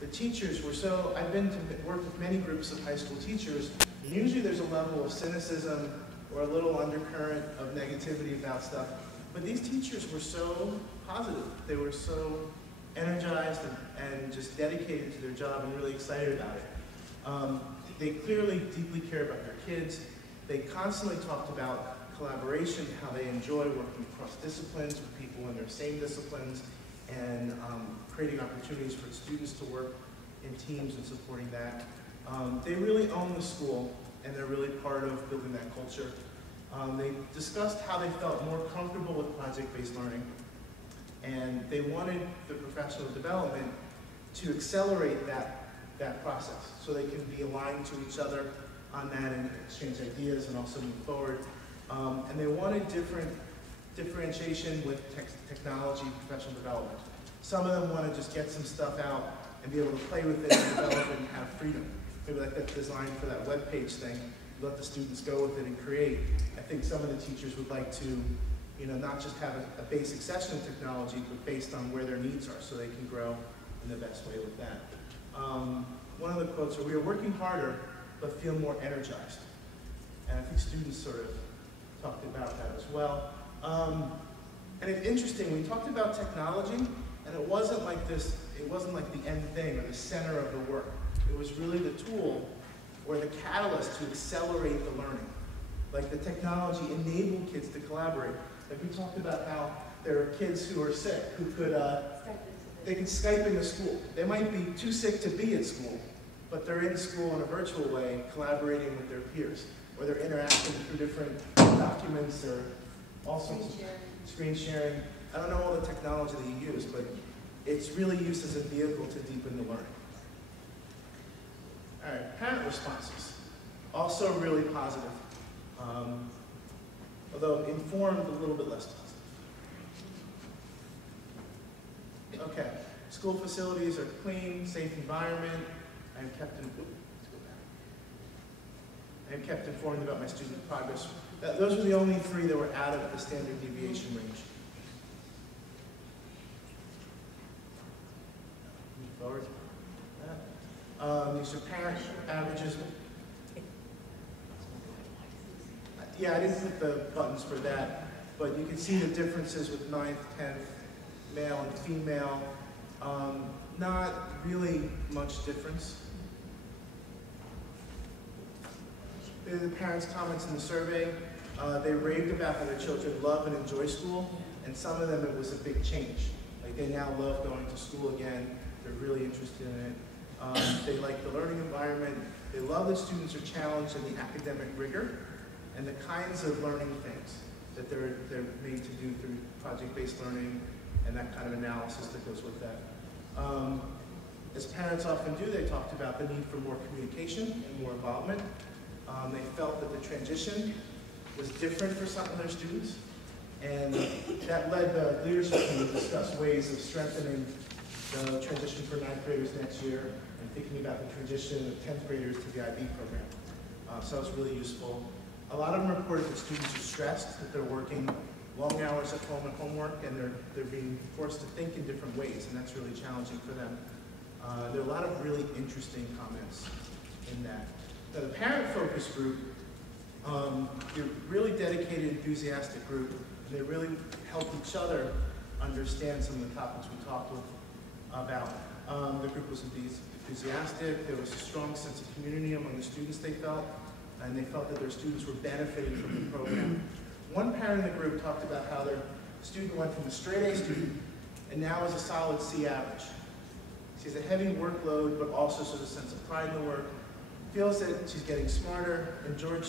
the teachers were so, I've been to work with many groups of high school teachers, and usually there's a level of cynicism or a little undercurrent of negativity about stuff. But these teachers were so positive. They were so energized and just dedicated to their job and really excited about it. They clearly deeply care about their kids. They constantly talked about collaboration, how they enjoy working across disciplines with people in their same disciplines, and creating opportunities for students to work in teams and supporting that. They really own the school, and they're really part of building that culture. They discussed how they felt more comfortable with project-based learning, and they wanted the professional development to accelerate that process so they can be aligned to each other on that and exchange ideas and also move forward. And they wanted differentiation with technology, professional development. Some of them want to just get some stuff out and be able to play with it and develop it and have freedom. Maybe like that design for that web page thing, let the students go with it and create. I think some of the teachers would like to, not just have a basic session of technology, but based on where their needs are, so they can grow in the best way with that. One of the quotes are, "We are working harder, but feel more energized." And I think students sort of talked about that as well. And it's interesting, we talked about technology, and it wasn't like this, it wasn't like the end thing or the center of the work. It was really the tool or the catalyst to accelerate the learning. Like the technology enabled kids to collaborate. Like we talked about how there are kids who are sick who could, they can Skype into school. They might be too sick to be at school, but they're in school in a virtual way, collaborating with their peers, or they're interacting through different documents or all sorts of screen sharing. I don't know all the technology that you use, but it's really used as a vehicle to deepen the learning. All right, parent responses. Also really positive, although informed a little bit less positive. Okay, school facilities are clean, safe environment. I am kept informed about my student progress. Those were the only 3 that were out of the standard deviation range. Move forward. These are parent averages. Yeah, I didn't put the buttons for that, but you can see the differences with 9th, 10th, male and female. Not really much difference. The parents' comments in the survey, they raved about how their children love and enjoy school, and some of them it was a big change. Like they now love going to school again, they're really interested in it. They like the learning environment, they love that students are challenged in the academic rigor, and the kinds of learning things that they're made to do through project-based learning and that kind of analysis that goes with that. As parents often do, they talked about the need for more communication and more involvement. They felt that the transition was different for some of their students, and that led the leadership team to discuss ways of strengthening the transition for 9th graders next year and thinking about the transition of 10th graders to the IB program. So it's really useful. A lot of them reported that students are stressed, that they're working long hours at home and homework, and they're being forced to think in different ways, and that's really challenging for them. There are a lot of really interesting comments in that. Now, the parent focus group, they're a really dedicated, enthusiastic group, and they really helped each other understand some of the topics we talked about. The group was enthusiastic, there was a strong sense of community among the students, they felt, and they felt that their students were benefiting from the program. One parent in the group talked about how their student went from a straight A student and now is a solid C average. She has a heavy workload, but also shows a sense of pride in the work, feels that she's getting smarter, and George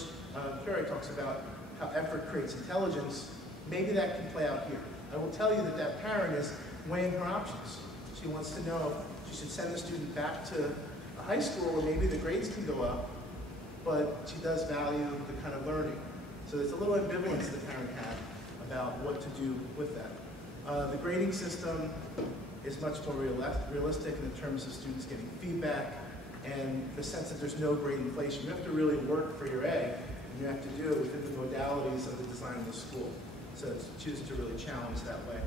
Curie talks about how effort creates intelligence. Maybe that can play out here. I will tell you that that parent is weighing her options. She wants to know if she should send the student back to a high school where maybe the grades can go up, but she does value the kind of learning. So there's a little ambivalence the parent had about what to do with that. The grading system is much more realistic in terms of students getting feedback and the sense that there's no grade inflation. You have to really work for your A, and you have to do it within the modalities of the design of the school. So it's choosing to really challenge that way.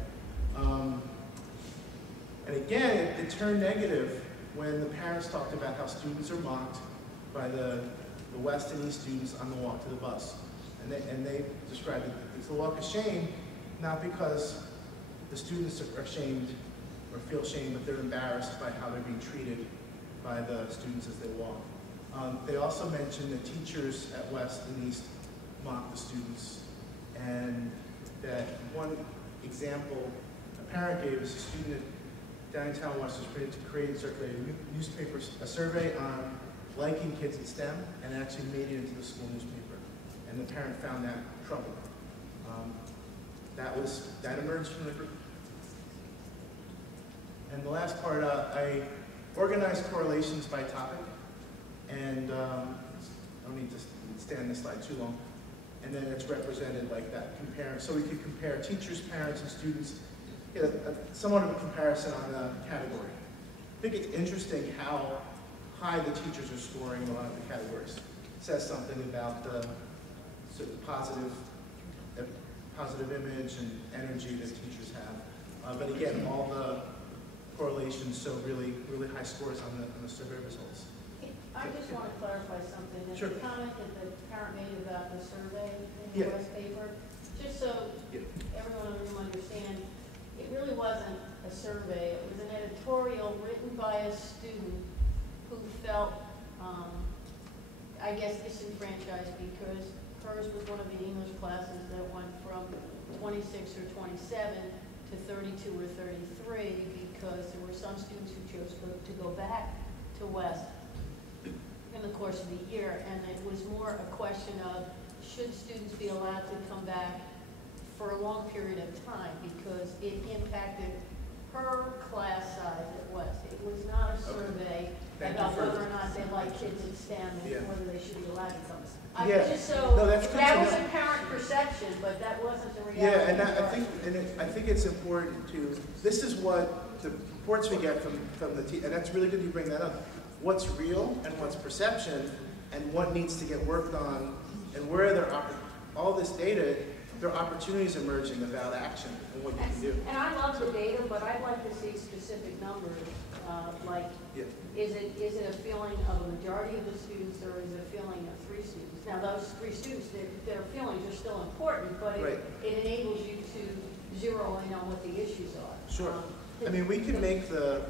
And again, it turned negative when the parents talked about how students are mocked by the West and East students on the walk to the bus. And they described it as the walk of shame, not because the students are shamed or feel shame, but they're embarrassed by how they're being treated by the students as they walk. They also mentioned that teachers at West and East mock the students, and that one example a parent gave is a student at Downingtown West was created and circulated a survey on liking kids in STEM, and actually made it into the school newspaper. And the parent found that troubling. That emerged from the group. And the last part, I organized correlations by topic, and I don't need to stay on this slide too long. And then it's represented like that, so we could compare teachers, parents, and students, get somewhat of a comparison on the category. I think it's interesting how high the teachers are scoring in a lot of the categories. It says something about the sort of positive image and energy that teachers have. But again, all the correlations show really high scores on the survey results. I just want to clarify something. Sure. The comment that the parent made about the survey in the Yeah. West paper, just so Yeah. everyone in the room understands, it really wasn't a survey. It was an editorial written by a student who felt, I guess, disenfranchised because hers was one of the English classes that went from 26 or 27 to 32 or 33 because there were some students who chose to go back to West in the course of the year, and it was more a question of should students be allowed to come back for a long period of time because it impacted her class size at West. It was not a survey about whether or not they like kids in STEM and whether they should be allowed to come. Just so No, that's that was a parent perception, but that wasn't the reality. Yeah, and I think it's important to. This is what the reports we get from the and that's really good you bring that up. What's real and what's perception, and what needs to get worked on, and where there are all this data. There are opportunities emerging about action and what you can do. And I love the data, but I'd like to see specific numbers. Is it a feeling of a majority of the students, or is it a feeling of 3 students? Now, those 3 students, their feelings are still important, but it enables you to zero in on what the issues are. Sure. I mean, we can make the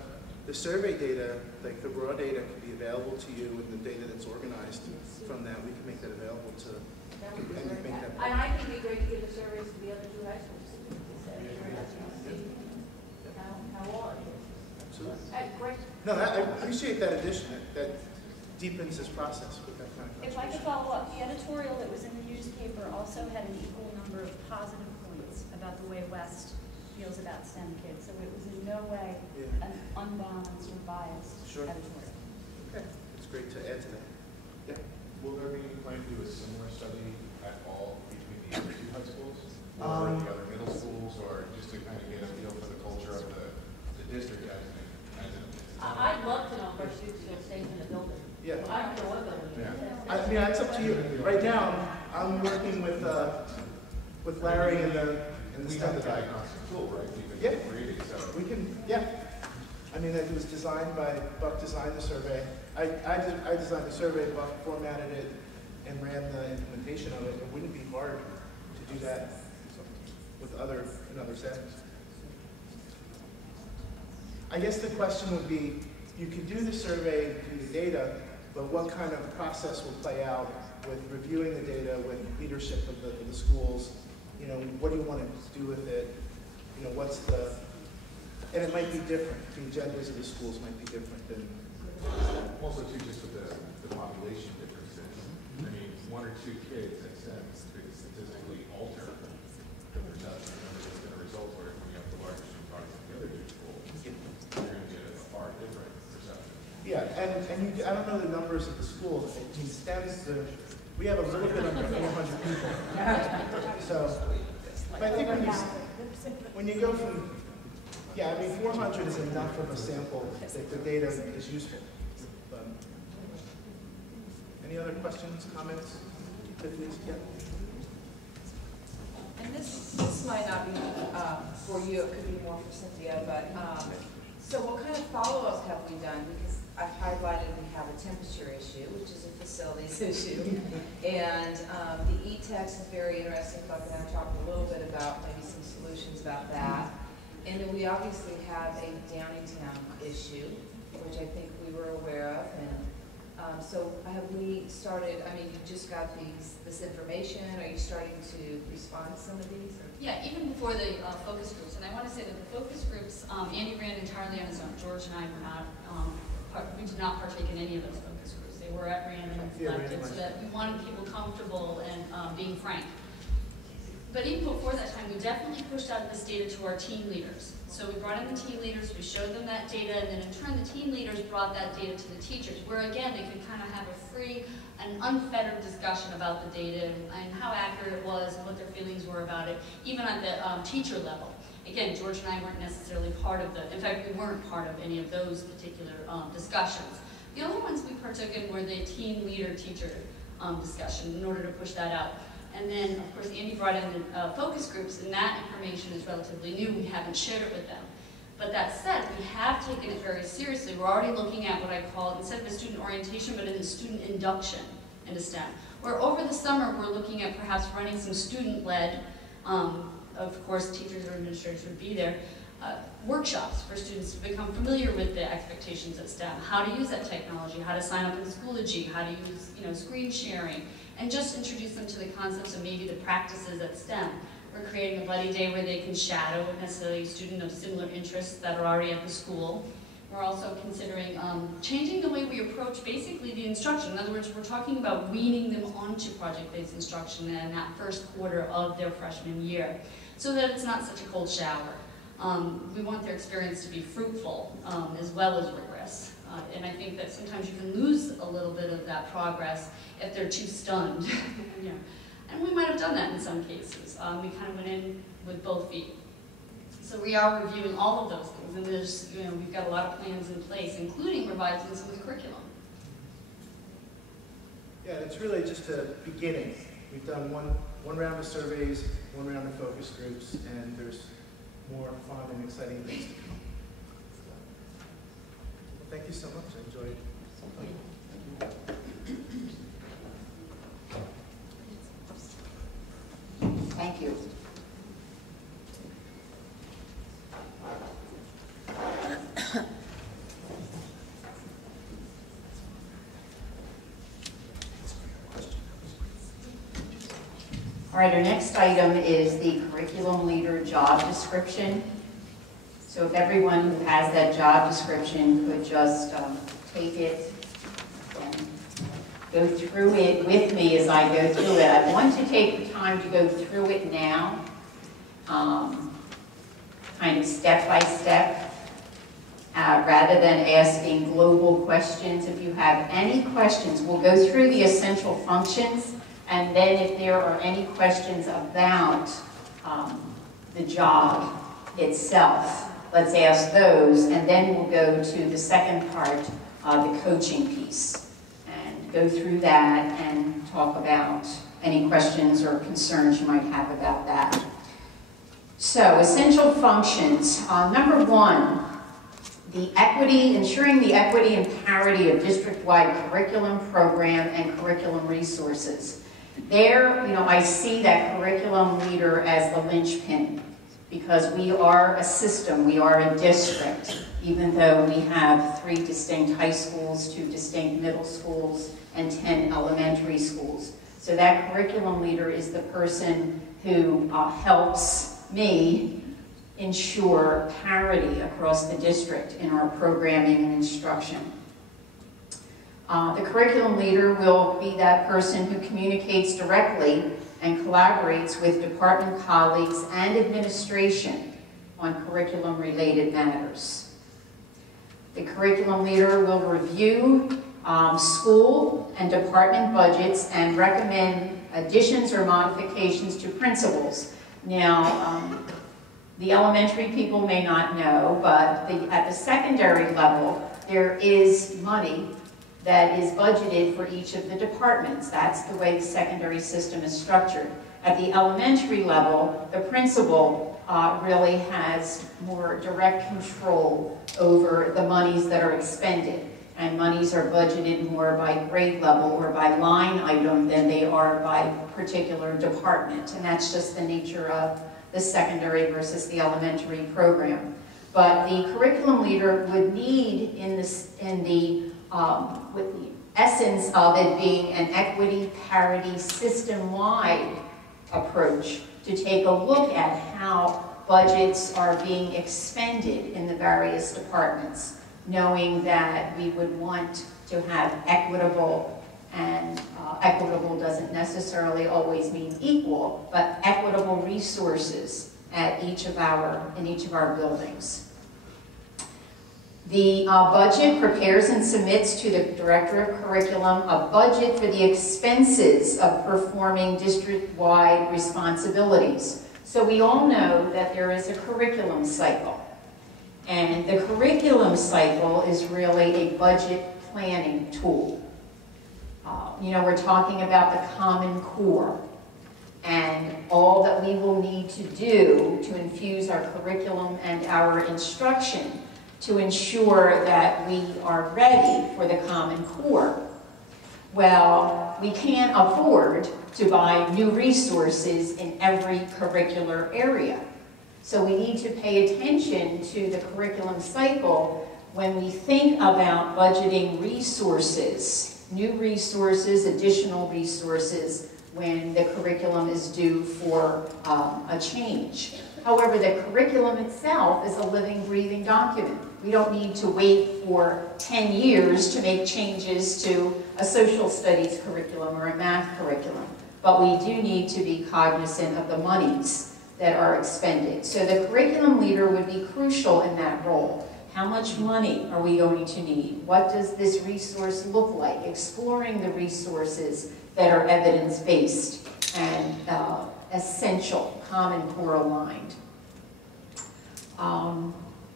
survey data, like the raw data, can be available to you, and the data that's organized from that, we can make that available to. That would be great. And I think it'd be great to give the surveys to the other 2 high schools. How all it is. Absolutely. Great. No, I appreciate that addition. That deepens this process with that kind of If I could follow up, the editorial that was in the newspaper also had an equal number of positive points about the way West feels about STEM kids. So it was in no way an unbalanced or biased editorial. Okay, it's great to add to that. Yeah. Will there be any plan to do a similar study at all between the other 2 high schools or the other middle schools, or just to kind of get a feel for the culture of the district as I'd love to know if our students feel safe in the building. Yeah. I don't know what building. Yeah. I mean, it's up to you. Right now, I'm working with Larry in the we have the diagnostic tool, right? We've been creating, so we can. Yeah. I mean, it was designed by Buck. Designed the survey. I designed the survey. Buck formatted it and ran the implementation of it. It wouldn't be hard to do that with other settings. I guess the question would be, you can do the survey, do the data, but what kind of process will play out with reviewing the data, with leadership of the schools? You know, what do you want to do with it? You know, what's the, and it might be different. The agendas of the schools might be different than. Also, too, just with the population differences. I mean, 1 or 2 kids at STEM could statistically alter the perception. It's going to result where when you have the larger student body of the other 2 schools, you're going to get a far different perception. Yeah, and I don't know the numbers of the schools. In STEM, we have a little bit under 400 people. So, but I think when you go from, yeah, I mean, 400 is enough of a sample that the data is useful. But, any other questions, comments? Tiffany's, yeah. And this might not be for you, it could be more for Cynthia, but so what kind of follow-up have we done? Because I've highlighted we have a temperature issue, which is a facilities issue. And the e-text is very interesting. Buck and I talked a little bit about maybe some solutions about that. And then we obviously have a Downingtown issue, which I think we were aware of. And so have we started, I mean, you just got this information. Are you starting to respond to some of these? Or? Yeah, even before the focus groups, and I want to say that the focus groups, Andy ran entirely on his own. George and I were not, we did not partake in any of those focus groups. They were at random and selected, so that we wanted people comfortable and being frank. But even before that time, we definitely pushed out this data to our team leaders. So we brought in the team leaders, we showed them that data, and then in turn the team leaders brought that data to the teachers, where again, they could kind of have a free and unfettered discussion about the data and how accurate it was and what their feelings were about it, even at the teacher level. Again, George and I weren't necessarily part of in fact, we weren't part of any of those particular discussions. The only ones we partook in were the teen leader teacher discussion in order to push that out. And then, of course, Andy brought in the focus groups, and that information is relatively new. We haven't shared it with them. But that said, we have taken it very seriously. We're already looking at what I call, instead of a student orientation, but a student induction into STEM. Where over the summer, we're looking at perhaps running some student-led, of course, teachers or administrators would be there, workshops for students to become familiar with the expectations of STEM, how to use that technology, how to sign up in Schoology, how to use screen sharing, and just introduce them to the concepts of maybe the practices at STEM. We're creating a buddy day where they can shadow necessarily a student of similar interests that are already at the school. We're also considering changing the way we approach basically the instruction. In other words, we're talking about weaning them onto project-based instruction in that first quarter of their freshman year, so that it's not such a cold shower. We want their experience to be fruitful as well as rigorous. And I think that sometimes you can lose a little bit of that progress if they're too stunned. And we might have done that in some cases. We kind of went in with both feet. So we are reviewing all of those things, and there's, we've got a lot of plans in place, including revising some of the curriculum. Yeah, it's really just a beginning. We've done one round of surveys, one round of focus groups, and there's more fun and exciting things to come. Well, thank you so much. I enjoyed it. Thank you. All right, our next item is the curriculum leader job description. So if everyone who has that job description could just take it and go through it with me as I go through it. I want to take the time to go through it now, kind of step by step, rather than asking global questions. If you have any questions, we'll go through the essential functions, and then if there are any questions about the job itself, let's ask those, and then we'll go to the second part, the coaching piece, and go through that and talk about any questions or concerns you might have about that. So, essential functions. Number one, ensuring the equity and parity of district-wide curriculum, program, and curriculum resources. There, I see that curriculum leader as the linchpin, because we are a system, we are a district, even though we have 3 distinct high schools, 2 distinct middle schools, and 10 elementary schools. So that curriculum leader is the person who helps me ensure parity across the district in our programming and instruction. The curriculum leader will be that person who communicates directly and collaborates with department colleagues and administration on curriculum-related matters. The curriculum leader will review school and department budgets and recommend additions or modifications to principals. Now, the elementary people may not know, but at the secondary level, there is money that is budgeted for each of the departments. That's the way the secondary system is structured. At the elementary level, the principal really has more direct control over the monies that are expended. And monies are budgeted more by grade level or by line item than they are by particular department. And that's just the nature of the secondary versus the elementary program. But the curriculum leader would need, with the essence of it being an equity, parity, system-wide approach, to take a look at how budgets are being expended in the various departments, knowing that we would want to have equitable, and equitable doesn't necessarily always mean equal, but equitable resources at in each of our buildings. The budget prepares and submits to the Director of Curriculum a budget for the expenses of performing district-wide responsibilities. So we all know that there is a curriculum cycle. And the curriculum cycle is really a budget planning tool. You know, we're talking about the Common Core and all that we will need to do to infuse our curriculum and our instruction to ensure that we are ready for the Common Core. Well, we can't afford to buy new resources in every curricular area. So we need to pay attention to the curriculum cycle when we think about budgeting resources, new resources, additional resources, when the curriculum is due for a change. However, the curriculum itself is a living, breathing document. We don't need to wait for 10 years to make changes to a social studies curriculum or a math curriculum. But we do need to be cognizant of the monies that are expended. So the curriculum leader would be crucial in that role. How much money are we going to need? What does this resource look like? Exploring the resources that are evidence-based and essential, Common Core aligned.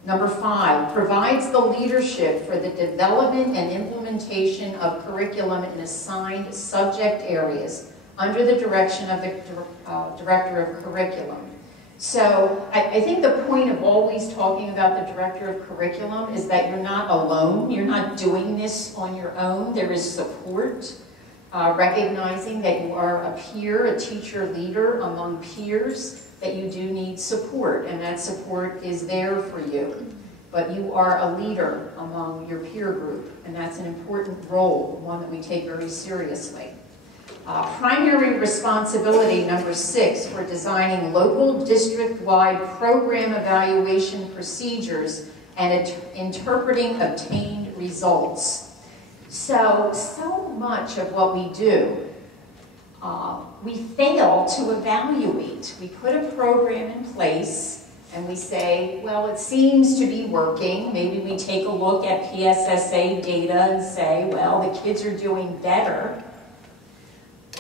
Number 5, provides the leadership for the development and implementation of curriculum in assigned subject areas under the direction of the Director of Curriculum. So I think the point of always talking about the Director of Curriculum is that you're not alone. You're not doing this on your own. There is support, recognizing that you are a peer, a teacher leader among peers, that you do need support, and that support is there for you. But you are a leader among your peer group, and that's an important role, one that we take very seriously. Primary responsibility, number 6, for designing local district-wide program evaluation procedures and interpreting obtained results. So much of what we do, we fail to evaluate. We put a program in place and we say, well, it seems to be working. Maybe we take a look at PSSA data and say, well, the kids are doing better.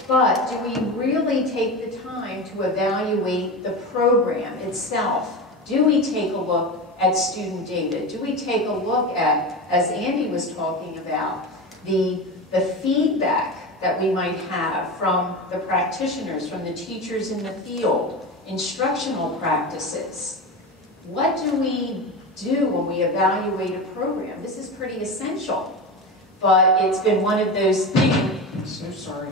But do we really take the time to evaluate the program itself? Do we take a look at student data? Do we take a look at, as Andy was talking about, the feedback that we might have from the practitioners, from the teachers in the field, instructional practices? What do we do when we evaluate a program? This is pretty essential, but it's been one of those things, I'm so sorry.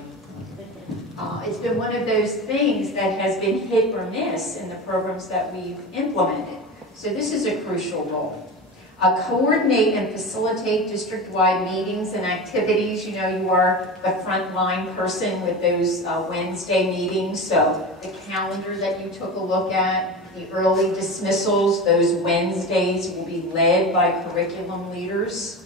It's been one of those things that has been hit or miss in the programs that we've implemented. So this is a crucial role. Coordinate and facilitate district-wide meetings and activities. You know, you are the frontline person with those Wednesday meetings, so the calendar that you took a look at, the early dismissals, those Wednesdays will be led by curriculum leaders.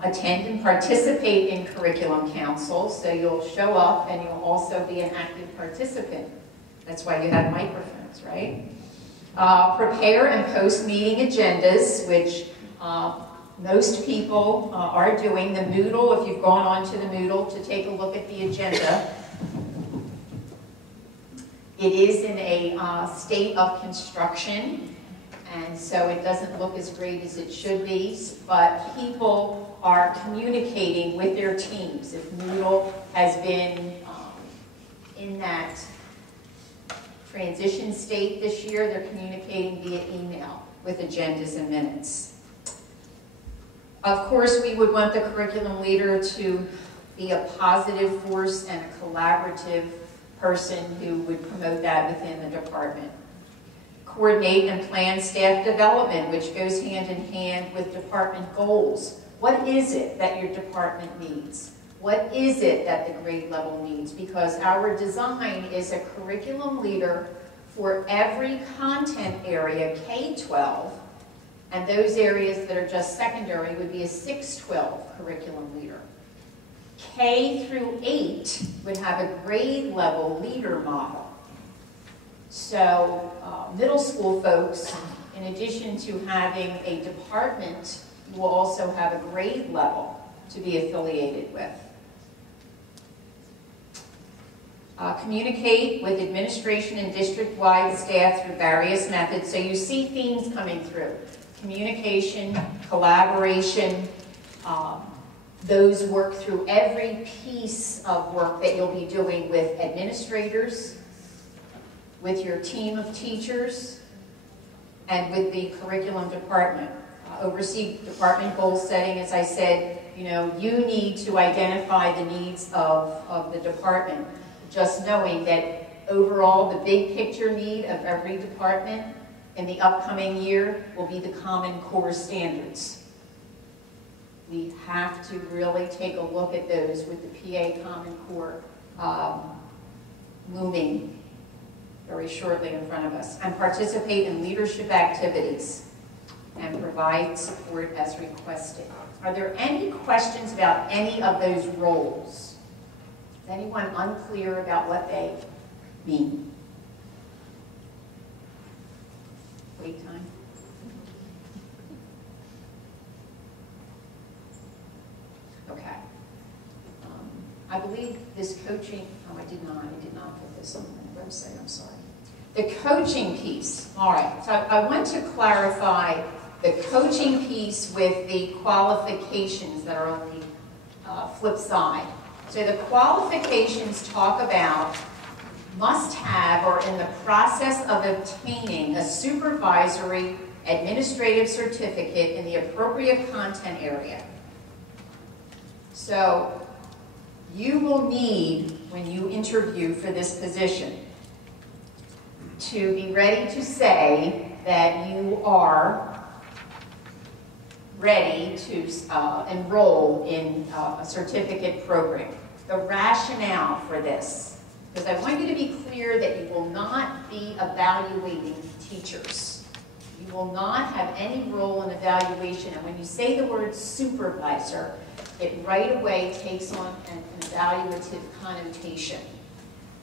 Attend and participate in curriculum councils, so you'll show up and you'll also be an active participant. That's why you have microphones, right? Prepare and post meeting agendas, which most people are doing. The Moodle, if you've gone onto the Moodle to take a look at the agenda, it is in a state of construction, and so it doesn't look as great as it should be, but people are communicating with their teams. If Moodle has been in that transition state this year, they're communicating via email with agendas and minutes. Of course, we would want the curriculum leader to be a positive force and a collaborative person who would promote that within the department. Coordinate and plan staff development, which goes hand in hand with department goals. What is it that your department needs? What is it that the grade level needs? Because our design is a curriculum leader for every content area, K-12, and those areas that are just secondary would be a 6-12 curriculum leader. K through 8 would have a grade level leader model. So middle school folks, in addition to having a department, will also have a grade level to be affiliated with. Communicate with administration and district-wide staff through various methods. So you see themes coming through. Communication, collaboration, those work through every piece of work that you'll be doing with administrators, with your team of teachers, and with the curriculum department. Oversee department goal setting, as I said, you need to identify the needs of the department. Just knowing that overall the big picture need of every department in the upcoming year will be the Common Core standards. We have to really take a look at those with the PA Common Core looming very shortly in front of us. And participate in leadership activities and provide support as requested. Are there any questions about any of those roles? Is anyone unclear about what they mean? Wait time. Okay. I believe this coaching, I did not put this on the website, I'm sorry. The coaching piece, all right. So I want to clarify the coaching piece with the qualifications that are on the flip side. So the qualifications talk about must have or in the process of obtaining a supervisory administrative certificate in the appropriate content area. So you will need, when you interview for this position, to be ready to say that you are ready to enroll in a certificate program. The rationale for this, because I want you to be clear that you will not be evaluating teachers. You will not have any role in evaluation, and when you say the word supervisor, it right away takes on an evaluative connotation.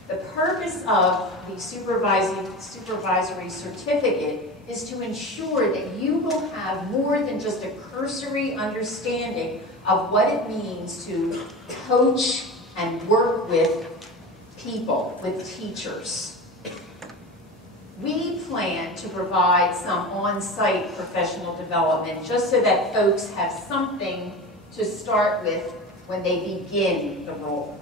The purpose of the supervisory certificate is to ensure that you will have more than just a cursory understanding of what it means to coach and work with people, with teachers. We plan to provide some on-site professional development just so that folks have something to start with when they begin the role.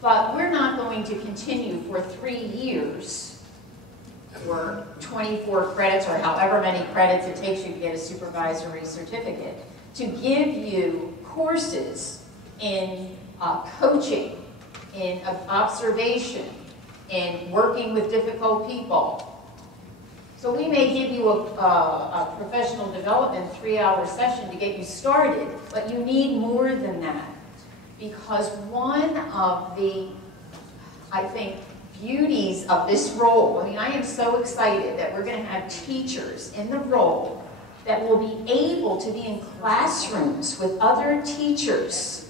But we're not going to continue for 3 years or 24 credits or however many credits it takes you to get a supervisory certificate to give you courses in coaching, in observation, in working with difficult people. So we may give you a professional development 3-hour session to get you started, but you need more than that. Because one of the, I think, beauties of this role, I am so excited that we're going to have teachers in the role that will be able to be in classrooms with other teachers.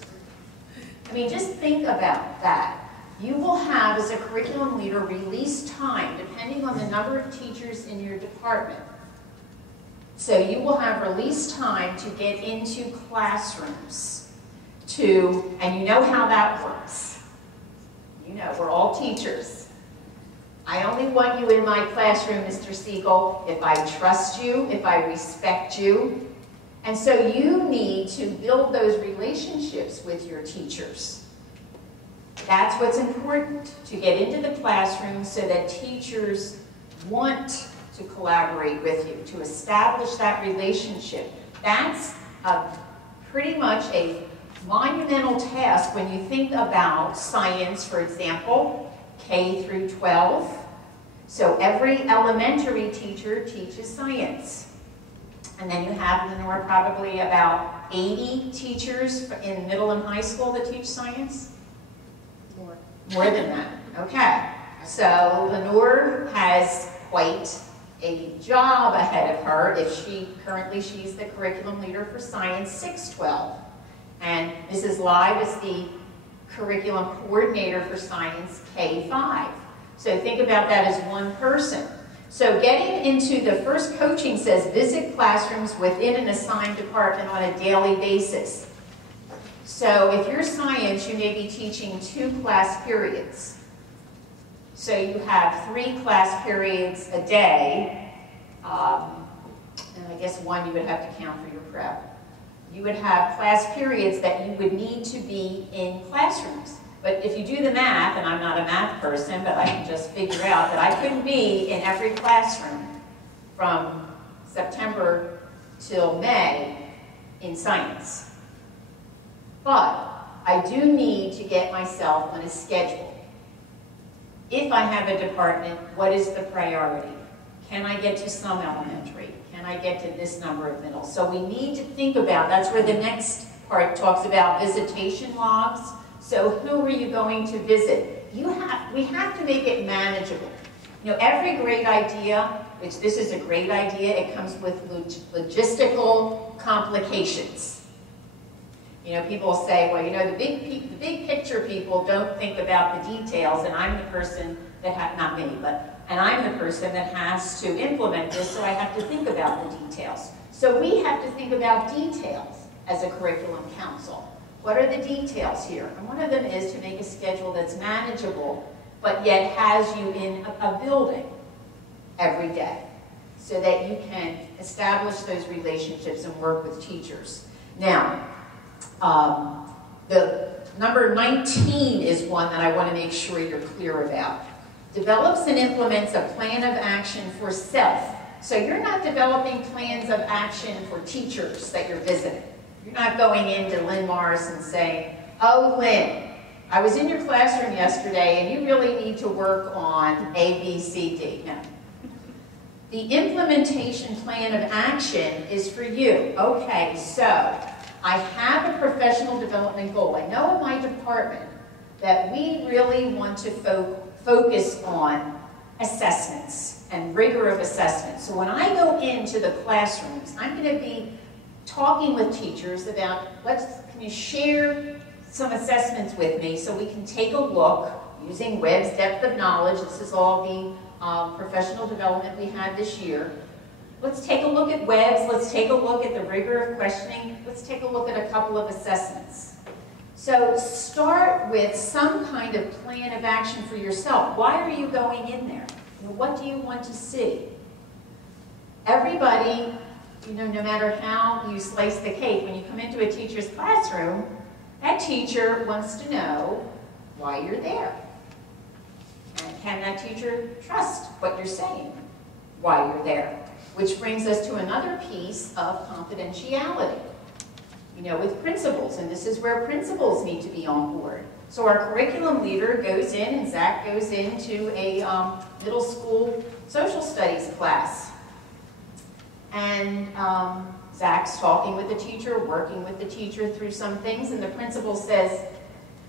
Just think about that. You will have, as a curriculum leader, release time, depending on the number of teachers in your department. So you will have release time to get into classrooms. And you know how that works. We're all teachers. I only want you in my classroom, Mr. Siegel, if I trust you, if I respect you. And so you need to build those relationships with your teachers. That's what's important, to get into the classroom so that teachers want to collaborate with you, to establish that relationship. That's pretty much a monumental task when you think about science, for example, K through 12. So every elementary teacher teaches science. And then you have, Lenore, probably about 80 teachers in middle and high school that teach science? More than that. Okay. So Lenore has quite a job ahead of her if she's the curriculum leader for Science 612. And Mrs. Live is the curriculum coordinator for Science K5. So think about that as one person. So getting into the first coaching says visit classrooms within an assigned department on a daily basis. So if you're science, you may be teaching 2 class periods. So you have 3 class periods a day, and I guess 1 you would have to count for your prep. You would have class periods that you would need to be in classrooms. But if you do the math, and I'm not a math person, but I can just figure out that I couldn't be in every classroom from September till May in science. But I do need to get myself on a schedule. If I have a department, what is the priority? Can I get to some elementary? Can I get to this number of middle? So we need to think about, that's where the next part talks about visitation logs. So who are you going to visit? We have to make it manageable. You know, every great idea, which this is a great idea, it comes with logistical complications. You know, people say, well, you know, the big picture people don't think about the details, and I'm the person that not me, but and I'm the person that has to implement this, so I have to think about the details. So we have to think about details as a curriculum council. What are the details here? And one of them is to make a schedule that's manageable, but yet has you in a building every day, so that you can establish those relationships and work with teachers. Now, the number 19 is one that I want to make sure you're clear about. Develops and implements a plan of action for self. So you're not developing plans of action for teachers that you're visiting. You're not going into Lynn Morris and saying, oh, Lynn, I was in your classroom yesterday and you really need to work on A, B, C, D. No. The implementation plan of action is for you. Okay, so I have a professional development goal. I know in my department that we really want to focus on assessments and rigor of assessment. So when I go into the classrooms, I'm going to be talking with teachers about, can you share some assessments with me so we can take a look using Webb's depth of knowledge. This is all the professional development we had this year. Let's take a look at Webb's. Let's take a look at the rigor of questioning. Let's take a look at a couple of assessments. So start with some kind of plan of action for yourself. Why are you going in there? What do you want to see? Everybody, you know, no matter how you slice the cake, when you come into a teacher's classroom, that teacher wants to know why you're there. And can that teacher trust what you're saying, why you're there? Which brings us to another piece of confidentiality. You know, with principals, and this is where principals need to be on board. So our curriculum leader goes in, and Zach goes into a middle school social studies class. And Zach's talking with the teacher, working with the teacher through some things, and the principal says,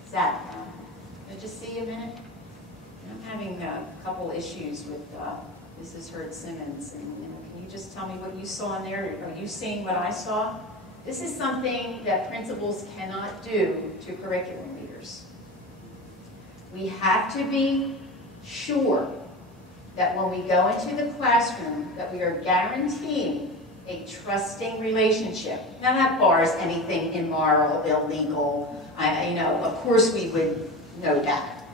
Zach, can I just see you a minute? I'm having a couple issues with Mrs. Hurd-Simmons, and you know, can you just tell me what you saw in there? Are you seeing what I saw? This is something that principals cannot do to curriculum leaders. We have to be sure that when we go into the classroom that we are guaranteeing a trusting relationship. Now that bars anything immoral, illegal. You know, of course we would know that.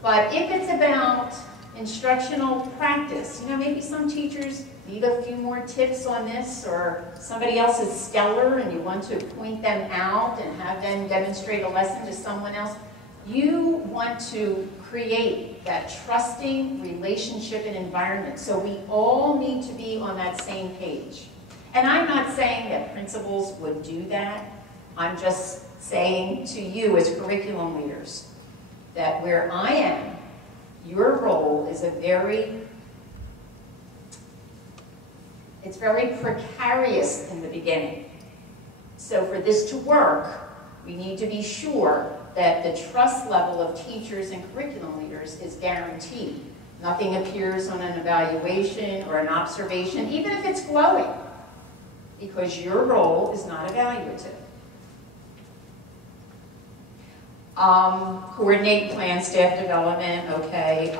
But if it's about instructional practice, you know, maybe some teachers need a few more tips on this, or somebody else is stellar and you want to point them out and have them demonstrate a lesson to someone else. You want to create that trusting relationship and environment. So we all need to be on that same page. And I'm not saying that principals would do that. I'm just saying to you as curriculum leaders that where I am, your role is it's very precarious in the beginning. So for this to work, we need to be sure that the trust level of teachers and curriculum leaders is guaranteed. Nothing appears on an evaluation or an observation, even if it's glowing, because your role is not evaluative. Coordinate plan staff development, okay.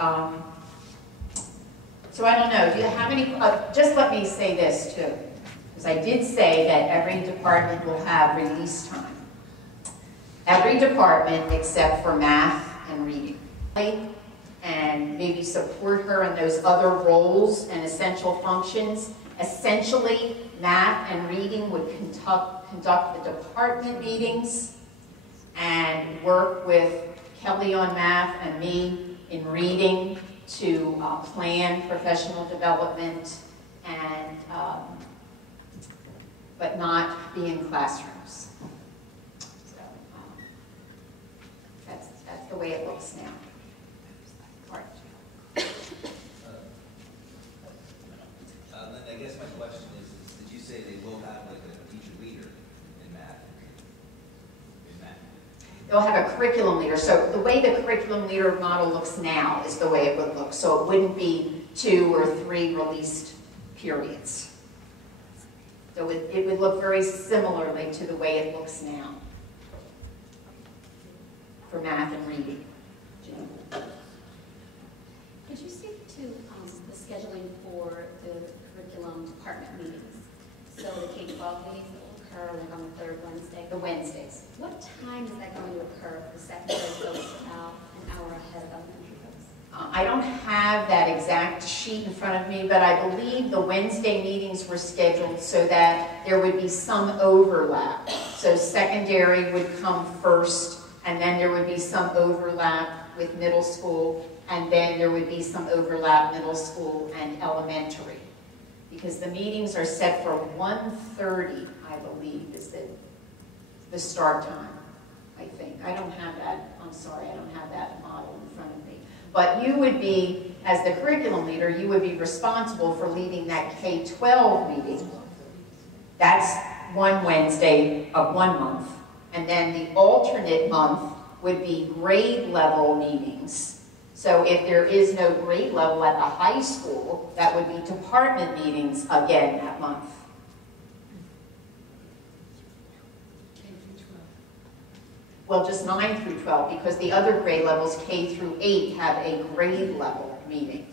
So I don't know, do you have any, just let me say this too, because I did say that every department will have release time. Every department except for math and reading. and maybe support her in those other roles and essential functions. Essentially, math and reading would conduct the department meetings and work with Kelly on math and me in reading to plan professional development and but not be in classrooms. So that's the way it looks now. Art. Then I guess my question is, did you say they will have like a teacher leader in math? They'll have a curriculum leader. So the way the curriculum leader model looks now is the way it would look. So it wouldn't be 2 or 3 released periods. So it would look very similarly to the way it looks now for math and reading. Could you speak to the scheduling for the curriculum department meetings? So the K-12 meetings that will occur like on the 3rd Wednesday? The Wednesdays. What time is that going to occur for the secondary folks about an hour ahead of elementary folks? I don't have that exact sheet in front of me, but I believe the Wednesday meetings were scheduled so that there would be some overlap. So secondary would come first, and then there would be some overlap with middle school, and then there would be some overlap middle school and elementary. Because the meetings are set for 1:30, I believe, is the start time, I think. I don't have that, I'm sorry, I don't have that model in front of me. But you would be, as the curriculum leader, you would be responsible for leading that K-12 meeting. That's one Wednesday of 1 month. And then the alternate month would be grade level meetings. So if there is no grade level at the high school, that would be department meetings again that month. Well, just 9 through 12, because the other grade levels, K through 8, have a grade level meeting.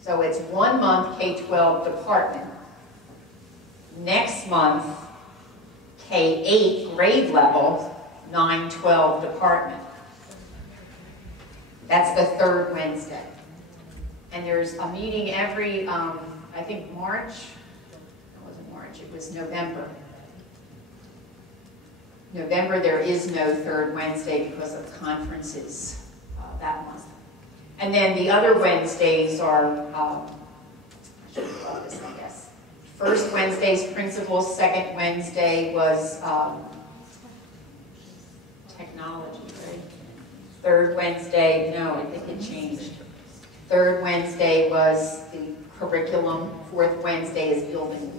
So it's 1 month K-12 department. Next month, K-8 grade level, 9-12 department. That's the 3rd Wednesday. And there's a meeting every, I think March, it wasn't March, it was November. November, there is no 3rd Wednesday because of conferences that month. And then the other Wednesdays are, I should have brought this, I guess. First Wednesday's principals, second Wednesday was technology, right? Third Wednesday, no, I think it changed. Third Wednesday was the curriculum. Fourth Wednesday is building leader.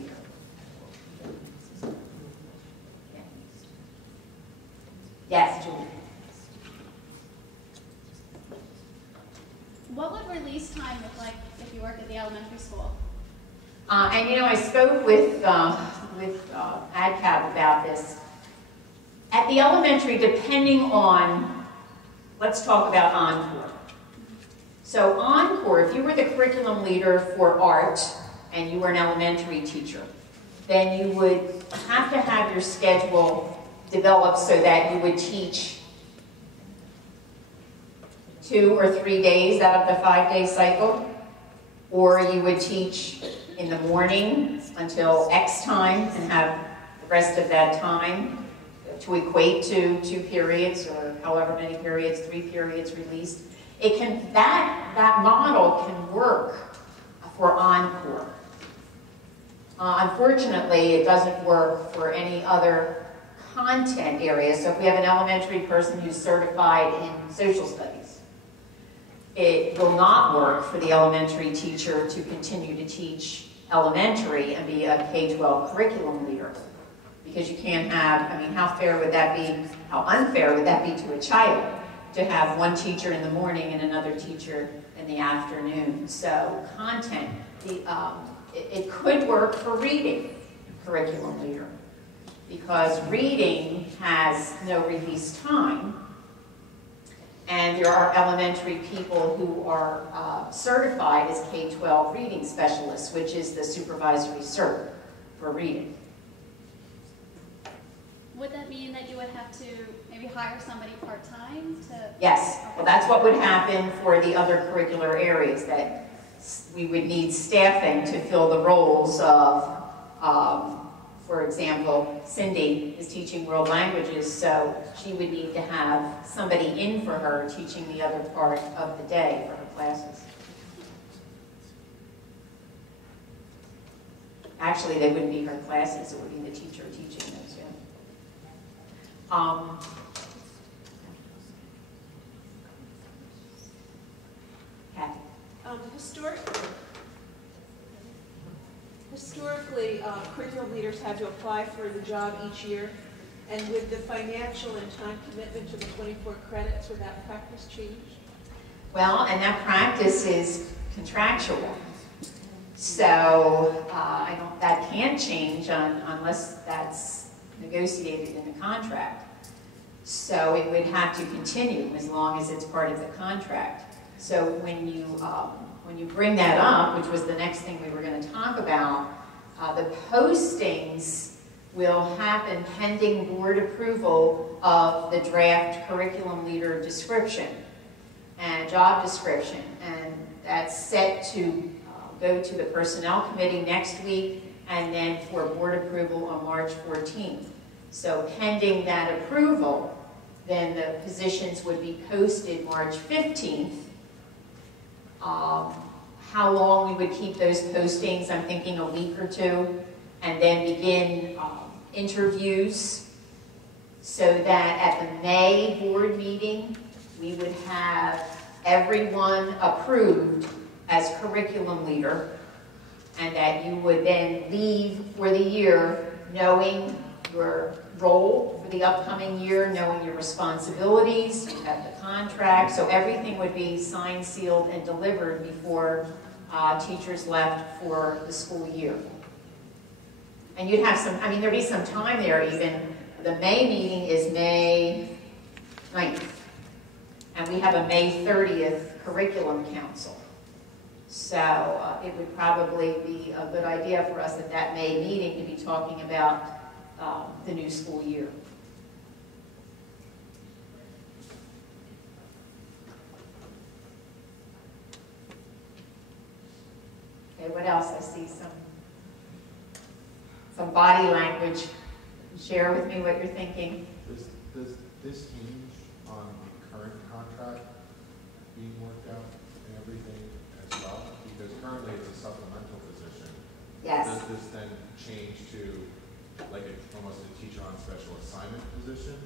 Yes, Julie. What would release time look like if you worked at the elementary school? And you know, I spoke with ADCAP about this. At the elementary, depending on, let's talk about Encore. So Encore, if you were the curriculum leader for art and you were an elementary teacher, then you would have to have your schedule developed so that you would teach 2 or 3 days out of the 5-day cycle, or you would teach in the morning until X time and have the rest of that time to equate to 2 periods or however many periods, 3 periods released. It can, that model can work for Encore. Unfortunately, it doesn't work for any other content area. So if we have an elementary person who's certified in social studies, it will not work for the elementary teacher to continue to teach elementary and be a K-12 curriculum leader. Because you can't have, I mean, how fair would that be, how unfair would that be to a child to have one teacher in the morning and another teacher in the afternoon? So content, it could work for reading, curriculum leader, because reading has no release time. And there are elementary people who are certified as K-12 reading specialists, which is the supervisory cert for reading. would that mean that you would have to maybe hire somebody part-time to? Yes, well, that's what would happen for the other curricular areas, that we would need staffing to fill the roles of, for example, Cindy is teaching world languages, so she would need to have somebody in for her teaching the other part of the day for her classes. Actually, they wouldn't be her classes, it would be the teacher teaching those, yeah. Kathy. Historically, curriculum leaders had to apply for the job each year, and with the financial and time commitment to the 24 credits, would that practice change? Well, and that practice is contractual. So that can't change unless that's negotiated in the contract. So it would have to continue as long as it's part of the contract. So when you bring that up, which was the next thing we were going to talk about, the postings will happen pending board approval of the draft curriculum leader description and job description. And that's set to go to the Personnel Committee next week and then for board approval on March 14th. So pending that approval, then the positions would be posted March 15th. How long we would keep those postings, I'm thinking a week or two, and then begin interviews so that at the May board meeting, we would have everyone approved as curriculum leader, and that you would then leave for the year knowing your role for the upcoming year, knowing your responsibilities, you have the contract, so everything would be signed, sealed, and delivered before teachers left for the school year. And you'd have some, there'd be some time there even. The May meeting is May 9th, and we have a May 30th curriculum council. So it would probably be a good idea for us at that May meeting to be talking about the new school year. Okay, what else? I see some body language. Share with me what you're thinking. Does this hinge on the current contract being worked out and everything as well? Because currently it's a supplemental position. Yes. Does this then change to like almost a teacher on special assignment position?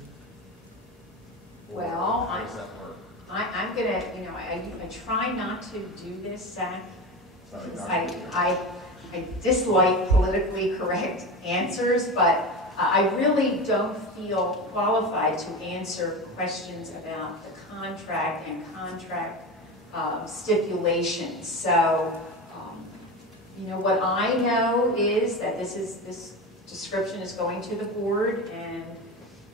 Or well, how does that work? I'm gonna, I try not to do this, Zach. I dislike politically correct answers, but I really don't feel qualified to answer questions about the contract and contract stipulations. So, what I know is that this description is going to the board, and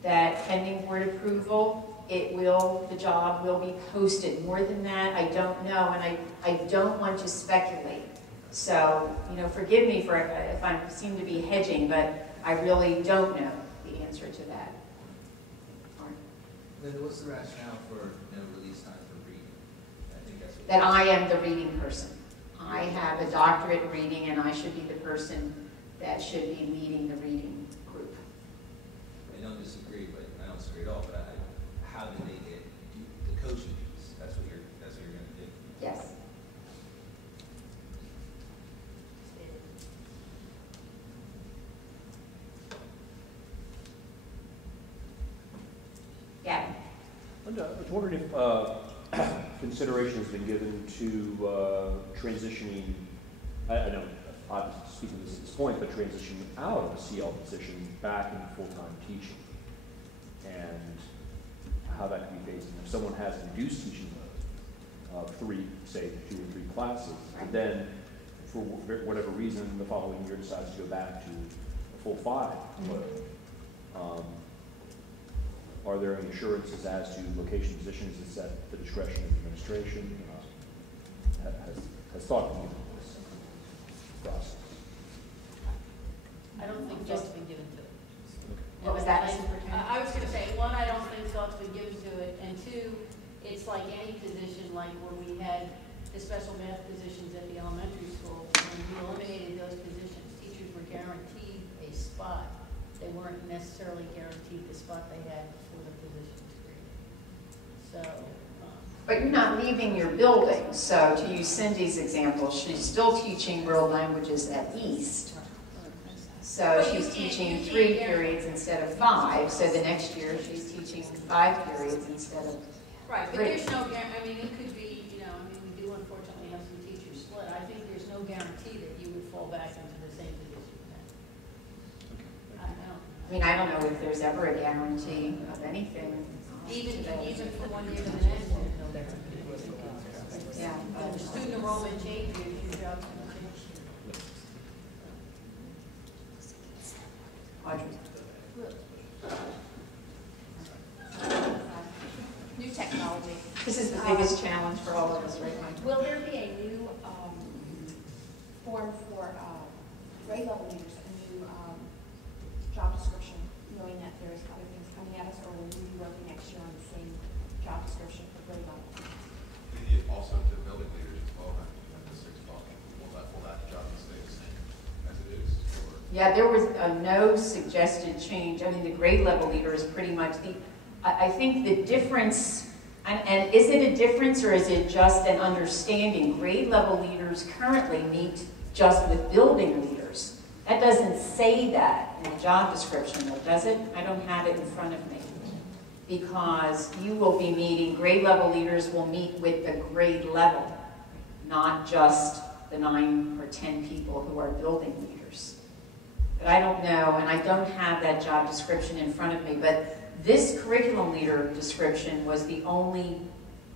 that pending board approval, the job will be posted. More than that, I don't know, and I don't want to speculate. So, forgive me if I seem to be hedging, but I really don't know the answer to that. Linda, what's the rationale for no release time for reading? I think that's what that I am the reading person. I have a doctorate in reading, and I should be the person that should be leading the reading group. I don't disagree, but I don't disagree at all. But how did they get the coaching piece? That's what you're going to do. Yes. Yeah. I was wondering if consideration has been given to transitioning, I know I'm speaking this at this point, but transitioning out of a CL position back into full-time teaching, and how that can be phased in. If someone has reduced teaching load, 2 or 3 classes, and then for whatever reason the following year decides to go back to a full 5 load, are there any assurances as to location positions? Is that the discretion of the administration? Has thought been given to this process? I don't think thought has been given to it. What was that? And special math positions at the elementary school, when we eliminated those positions, teachers were guaranteed a spot. They weren't necessarily guaranteed the spot they had before the position was created. So, But you're not leaving your building. So to use Cindy's example, she's still teaching world languages at East. So she's teaching 3 periods instead of 5. So the next year she's teaching 5 periods instead of 3. right, but there's no, I mean, it could be, you know, I mean, we do unfortunately have some teachers split. I think there's no guarantee that you would fall back into the same position then. I don't know. I mean, I don't know if there's ever a guarantee of anything. Even from one year to the next, there's no guarantee. Yeah. The student enrollment changes, your job's going to change. Audrey. New technology. This is the biggest challenge for all of us right now. Will there be a new form for grade level leaders, a new job description, knowing that there's other things coming at us, or will we be working next year on the same job description for grade level? Also to building leaders as well, at the 6 o'clock, will that job stay the same as it is? Or? Yeah, there was no suggested change. I mean, the grade level leader is pretty much the, I think the difference, and is it a difference or is it just an understanding? Grade level leaders currently meet just with building leaders. That doesn't say that in the job description though, does it? I don't have it in front of me. Because you will be meeting, grade level leaders will meet with the grade level, not just the 9 or 10 people who are building leaders. But I don't know, and I don't have that job description in front of me, but this curriculum leader description was the only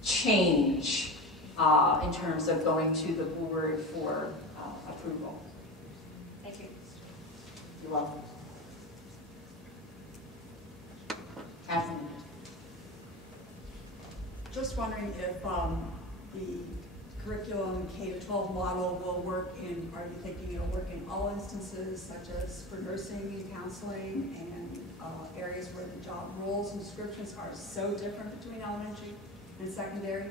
change in terms of going to the board for approval. Thank you. You're welcome. Kathleen. Just wondering if the curriculum K-12 model will work in, are you thinking it'll work in all instances, such as for nursing and counseling and areas where the job roles and descriptions are so different between elementary and secondary?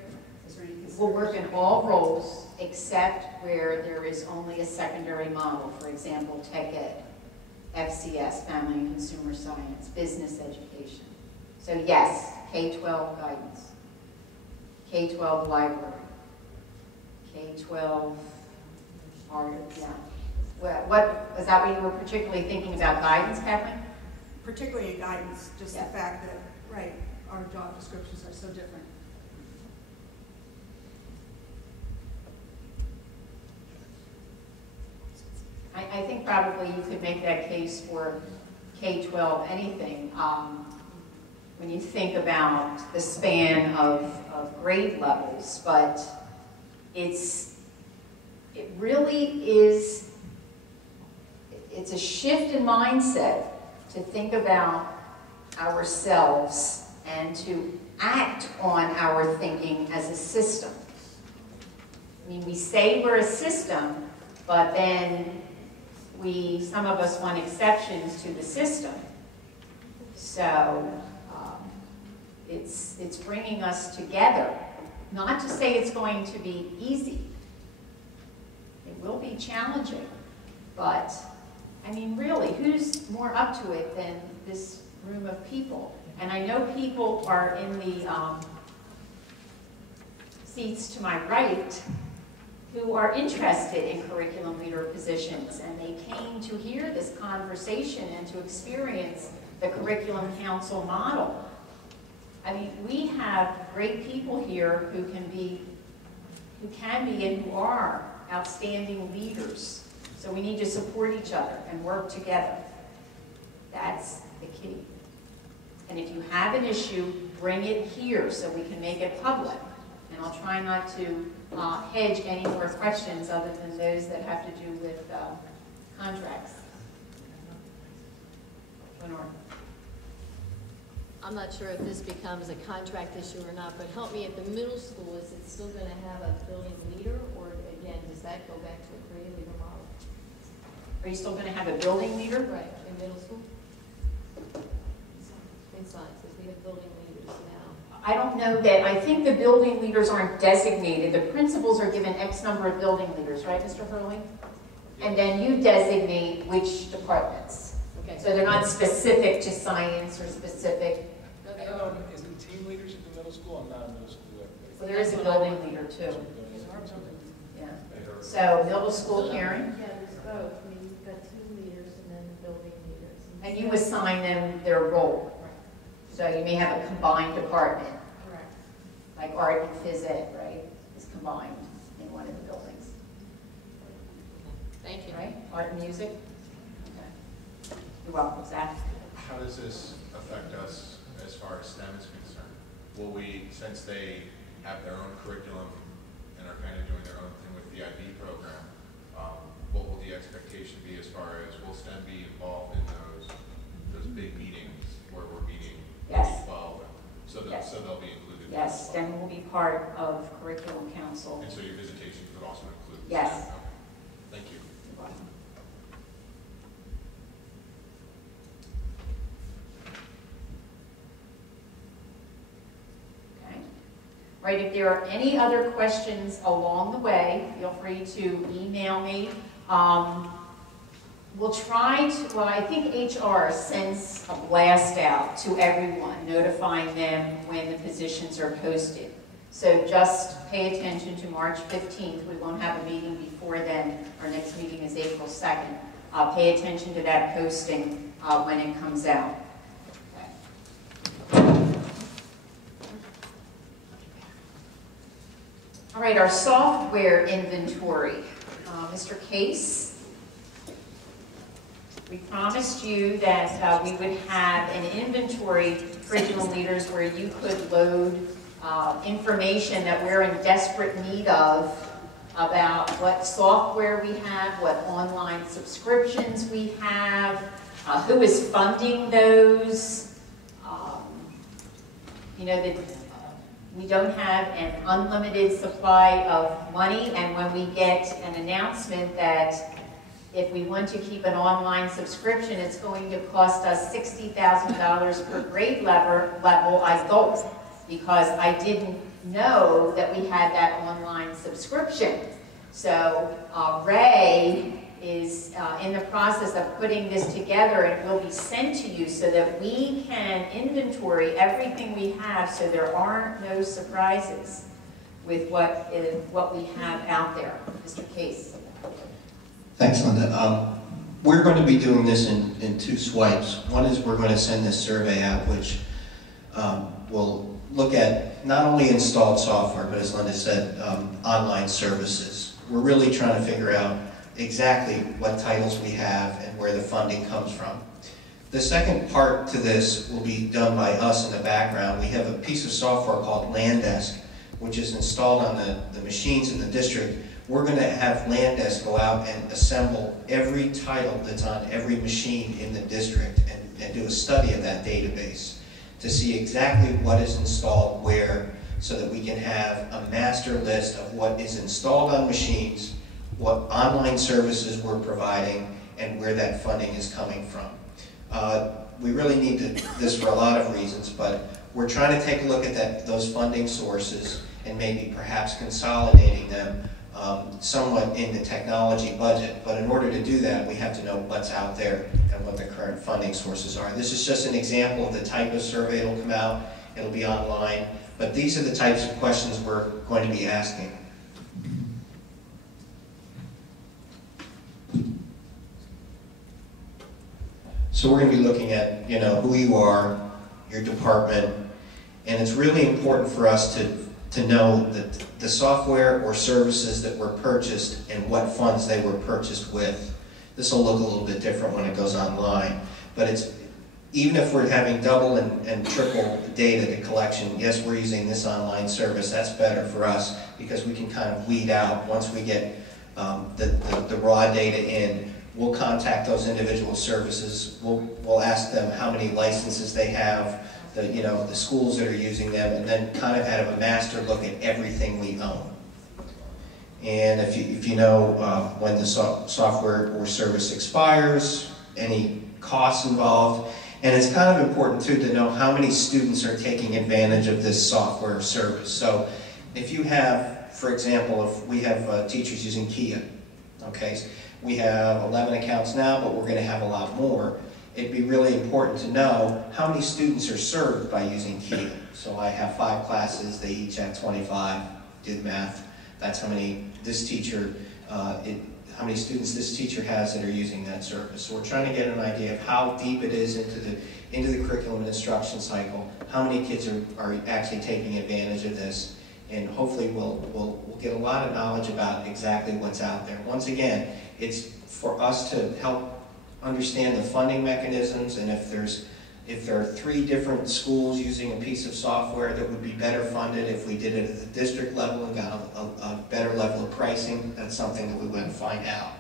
Is there any consideration? Will work in all roles except where there is only a secondary model, for example, tech ed, FCS, family and consumer science, business education. So yes, K-12 guidance. K-12 library, K-12 art, yeah. What, is that what you were particularly thinking about guidance, Kathleen? Particularly in guidance, just Yeah. the fact that, right, our job descriptions are so different. I think probably you could make that case for K-12 anything. When you think about the span of grade levels, but it really is, it's a shift in mindset to think about ourselves and to act on our thinking as a system. I mean, we say we're a system, but then some of us want exceptions to the system. So it's bringing us together. Not to say it's going to be easy. It will be challenging, but I mean, really, who's more up to it than this room of people? And I know people are in the seats to my right who are interested in curriculum leader positions, and they came to hear this conversation and to experience the curriculum council model. I mean, we have great people here who can be and who are outstanding leaders. So we need to support each other and work together. That's the key. And if you have an issue, bring it here so we can make it public. And I'll try not to hedge any more questions other than those that have to do with contracts. Lenore. I'm not sure if this becomes a contract issue or not, but help me, at the middle school, is it still going to have a building leader, or again, does that go back to a creative leader model? Are you still going to have a building leader? Right, in middle school? In science, because we have building leaders now. I don't know that, I think the building leaders aren't designated. The principals are given X number of building leaders, right, Mr. Hurley? And then you designate which departments. Okay. So they're not specific to science or specific. Is it team leaders at the middle school? I'm not in middle school. So there is a building leader too. Yeah. So middle school, Karen? Yeah, there's both. I mean, you've got team leaders and then the building leaders. And you assign them their role. So you may have a combined department. Correct. Like art and phys ed, right, is combined in one of the buildings. Thank you. Right? Art and music? Okay. You're welcome, Zach. How does this affect us as far as STEM is concerned? Will we, since they have their own curriculum and are kind of doing their own thing with the IB program, what will the expectation be as far as, will STEM be involved in those big meetings where we're meeting Yes. 12? So they'll be included? Yes, STEM will be part of curriculum council. And so your visitations would also include? Yes. STEM? Okay. Thank you. You're welcome. Okay. Right, if there are any other questions along the way, feel free to email me. We'll try to, well, I think HR sends a blast out to everyone, notifying them when the positions are posted. So just pay attention to March 15th. We won't have a meeting before then. Our next meeting is April 2nd. Pay attention to that posting when it comes out. Okay. All right, our software inventory. Mr. Case. We promised you that we would have an inventory, curriculum leaders, where you could load information that we're in desperate need of about what software we have, what online subscriptions we have, who is funding those. You know, that we don't have an unlimited supply of money, and when we get an announcement that if we want to keep an online subscription, it's going to cost us $60,000 per grade level, I gulped, because I didn't know that we had that online subscription. So Ray is in the process of putting this together, and it will be sent to you so that we can inventory everything we have so there aren't no surprises with what we have out there. Mr. Case. Thanks, Linda. We're going to be doing this in two swipes. One is we're going to send this survey out, which will look at not only installed software, but as Linda said, online services. We're really trying to figure out exactly what titles we have and where the funding comes from. The second part to this will be done by us in the background. We have a piece of software called LandDesk, which is installed on the machines in the district. We're going to have LandDesk go out and assemble every title that's on every machine in the district and do a study of that database to see exactly what is installed where, so that we can have a master list of what is installed on machines, what online services we're providing, and where that funding is coming from. We really need this for a lot of reasons, but we're trying to take a look at those funding sources and maybe perhaps consolidating them somewhat in the technology budget. But in order to do that, we have to know what's out there and what the current funding sources are. This is just an example of the type of survey that'll come out. It'll be online. But these are the types of questions we're going to be asking. So we're going to be looking at, you know, who you are, your department, and it's really important for us to know that the software or services that were purchased and what funds they were purchased with. This will look a little bit different when it goes online, but it's, even if we're having double and triple data to collection, yes, we're using this online service, that's better for us because we can kind of weed out once we get the raw data in. We'll contact those individual services, we'll ask them how many licenses they have, the schools that are using them, and then kind of have a master look at everything we own. And if you know when the software or service expires, any costs involved, And it's kind of important too to know how many students are taking advantage of this software service. So if you have, for example, if we have teachers using Kia, okay, we have 11 accounts now, but we're going to have a lot more. It'd be really important to know how many students are served by using Kia. So I have 5 classes, they each have 25, do the math. That's how many this teacher, how many students this teacher has that are using that service. So we're trying to get an idea of how deep it is into the curriculum and instruction cycle, how many kids are actually taking advantage of this, and hopefully we'll get a lot of knowledge about exactly what's out there. Once again, it's for us to help understand the funding mechanisms, and if there are 3 different schools using a piece of software that would be better funded if we did it at the district level and got a better level of pricing, that's something that we want to find out.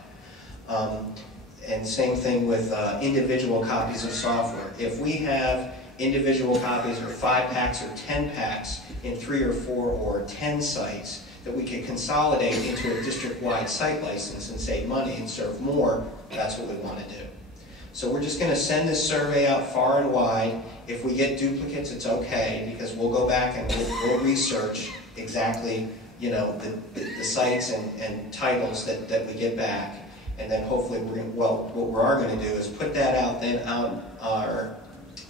And same thing with individual copies of software. If we have individual copies or 5 packs or 10 packs in 3 or 4 or 10 sites that we can consolidate into a district-wide site license and save money and serve more, that's what we want to do. So we're just going to send this survey out far and wide. If we get duplicates, it's okay, because we'll go back and we'll research exactly, you know, the sites and titles that we get back. And then hopefully what we are going to do is put that out then on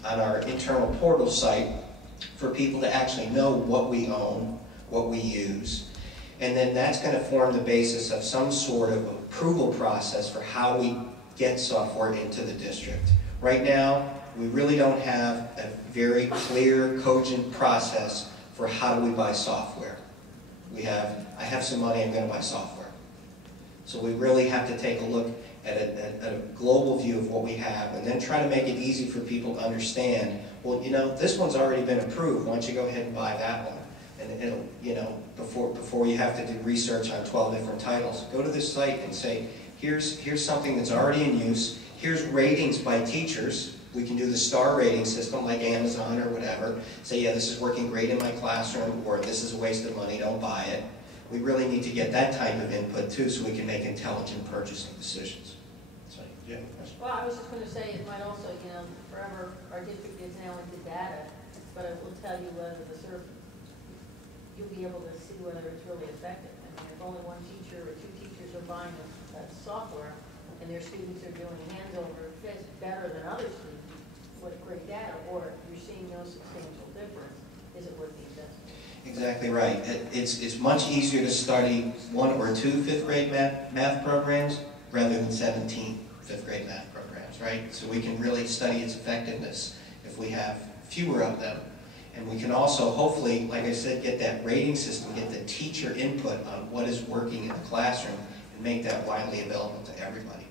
our internal portal site for people to actually know what we own, what we use. And then that's going to form the basis of some sort of approval process for how we get software into the district. Right now, we really don't have a very clear, cogent process for how do we buy software. I have some money, I'm going to buy software. So we really have to take a look at a global view of what we have, and then try to make it easy for people to understand, well, you know, this one's already been approved, why don't you go ahead and buy that one? And it'll, you know, before you have to do research on 12 different titles, go to this site and say, here's something that's already in use, here's ratings by teachers. We can do the star rating system like Amazon or whatever. Say, yeah, this is working great in my classroom, or this is a waste of money, don't buy it. We really need to get that type of input too, so we can make intelligent purchasing decisions. So, yeah, question? Well, I was just going to say, it might also, you know, forever, our district is now into data, but it will tell you whether you'll be able to see whether it's really effective. I mean, if only 1 teacher or 2 teachers are buying that software, and their students are doing hands over fist better than other students with great data, or you're seeing no substantial difference, is it worth the investment? Exactly right. It's much easier to study 1 or 2 5th grade math programs rather than 17 5th grade math programs, right? So we can really study its effectiveness if we have fewer of them. And we can also, hopefully, like I said, get that rating system, get the teacher input on what is working in the classroom, and make that widely available to everybody.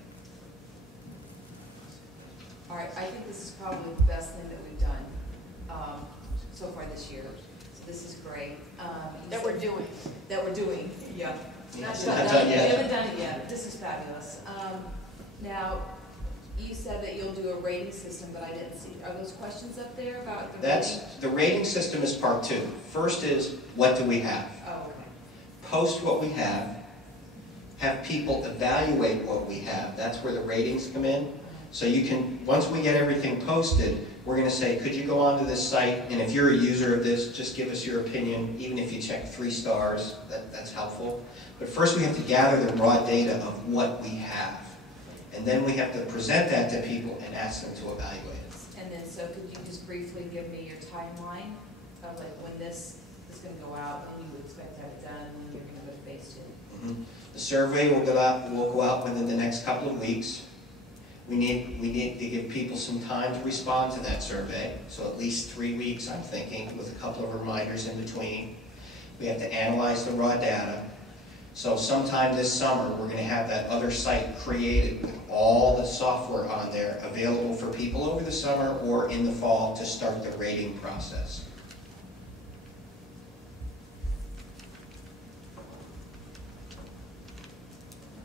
All right, I think this is probably the best thing that we've done so far this year. So this is great. That we're doing. That we're doing, yeah. Yeah, We haven't done it yet. This is fabulous. Now, you said that you'll do a rating system, but I didn't see. Are those questions up there about the rating? The rating system is part 2. First is, what do we have? Oh, okay. Post what we have people evaluate what we have. That's where the ratings come in. So you can, once we get everything posted, we're going to say, could you go onto this site, and if you're a user of this, just give us your opinion, even if you check 3 stars, that's helpful. But first we have to gather the raw data of what we have. And then we have to present that to people and ask them to evaluate it. And then, so could you just briefly give me your timeline of like when this is going to go out, when you expect to have it done, when you're going to go to phase 2? Mm-hmm. The survey will go out within the next couple of weeks. We need to give people some time to respond to that survey, so at least 3 weeks, I'm thinking, with a couple of reminders in between. We have to analyze the raw data. So sometime this summer, we're going to have that other site created with all the software on there available for people over the summer or in the fall to start the rating process.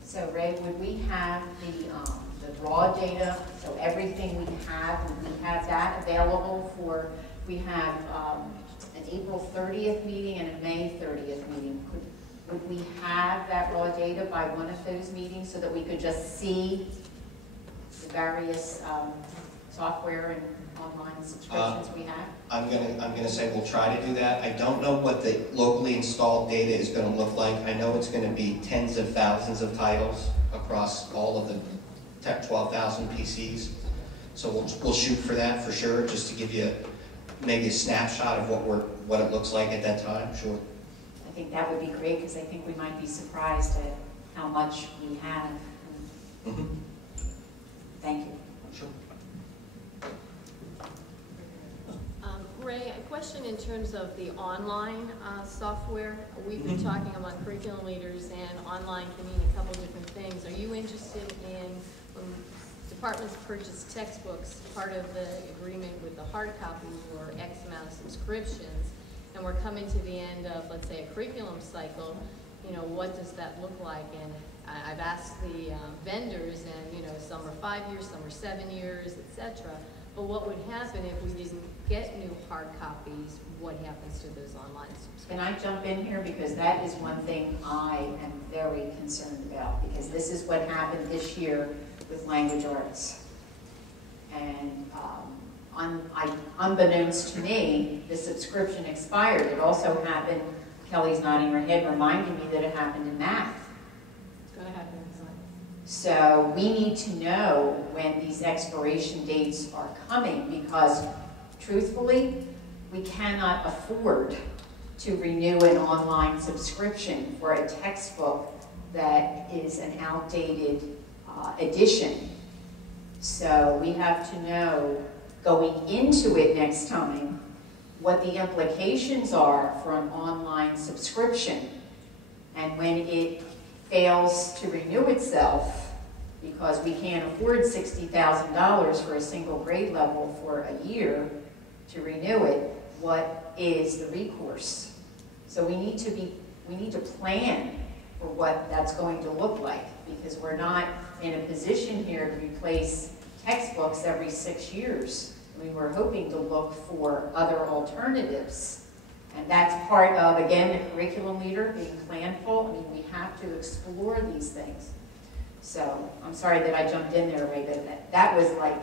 So Ray, would we have the raw data, so everything we have, would we have that available for, we have an April 30th meeting and a May 30th meeting. Would we have that raw data by one of those meetings so that we could just see the various software and online subscriptions we have? I'm gonna say we'll try to do that. I don't know what the locally installed data is gonna look like. I know it's gonna be tens of thousands of titles across all of the 12,000 PCs. So we'll shoot for that for sure, just to give you maybe a snapshot of what it looks like at that time. Sure. I think that would be great, because I think we might be surprised at how much we have. Mm-hmm. Thank you. Sure. Ray, a question in terms of the online software. We've been talking about curriculum leaders, and online can mean a couple different things. Are you interested in, when departments purchase textbooks, part of the agreement with the hard copies or X amount of subscriptions, and we're coming to the end of, let's say, a curriculum cycle, you know, what does that look like? And I've asked the vendors, and, you know, some are 5 years, some are 7 years, etc. But what would happen if we didn't get new hard copies? What happens to those online subscriptions? Can I jump in here? Because that is one thing I am very concerned about, because this is what happened this year with language arts. And unbeknownst to me, the subscription expired. It also happened, Kelly's nodding her head, reminding me that it happened in math. It's going to happen in science. So we need to know when these expiration dates are coming, because truthfully, we cannot afford to renew an online subscription for a textbook that is an outdated edition. So we have to know going into it next time what the implications are for an online subscription, and when it fails to renew itself because we can't afford $60,000 for a single grade level for a year to renew it, what is the recourse? So we need to plan for what that's going to look like, because we're not in a position here to replace textbooks every 6 years. I mean, we're hoping to look for other alternatives. And that's part of, again, the curriculum leader being planful. I mean, we have to explore these things. So I'm sorry that I jumped in there, Ray, but that was like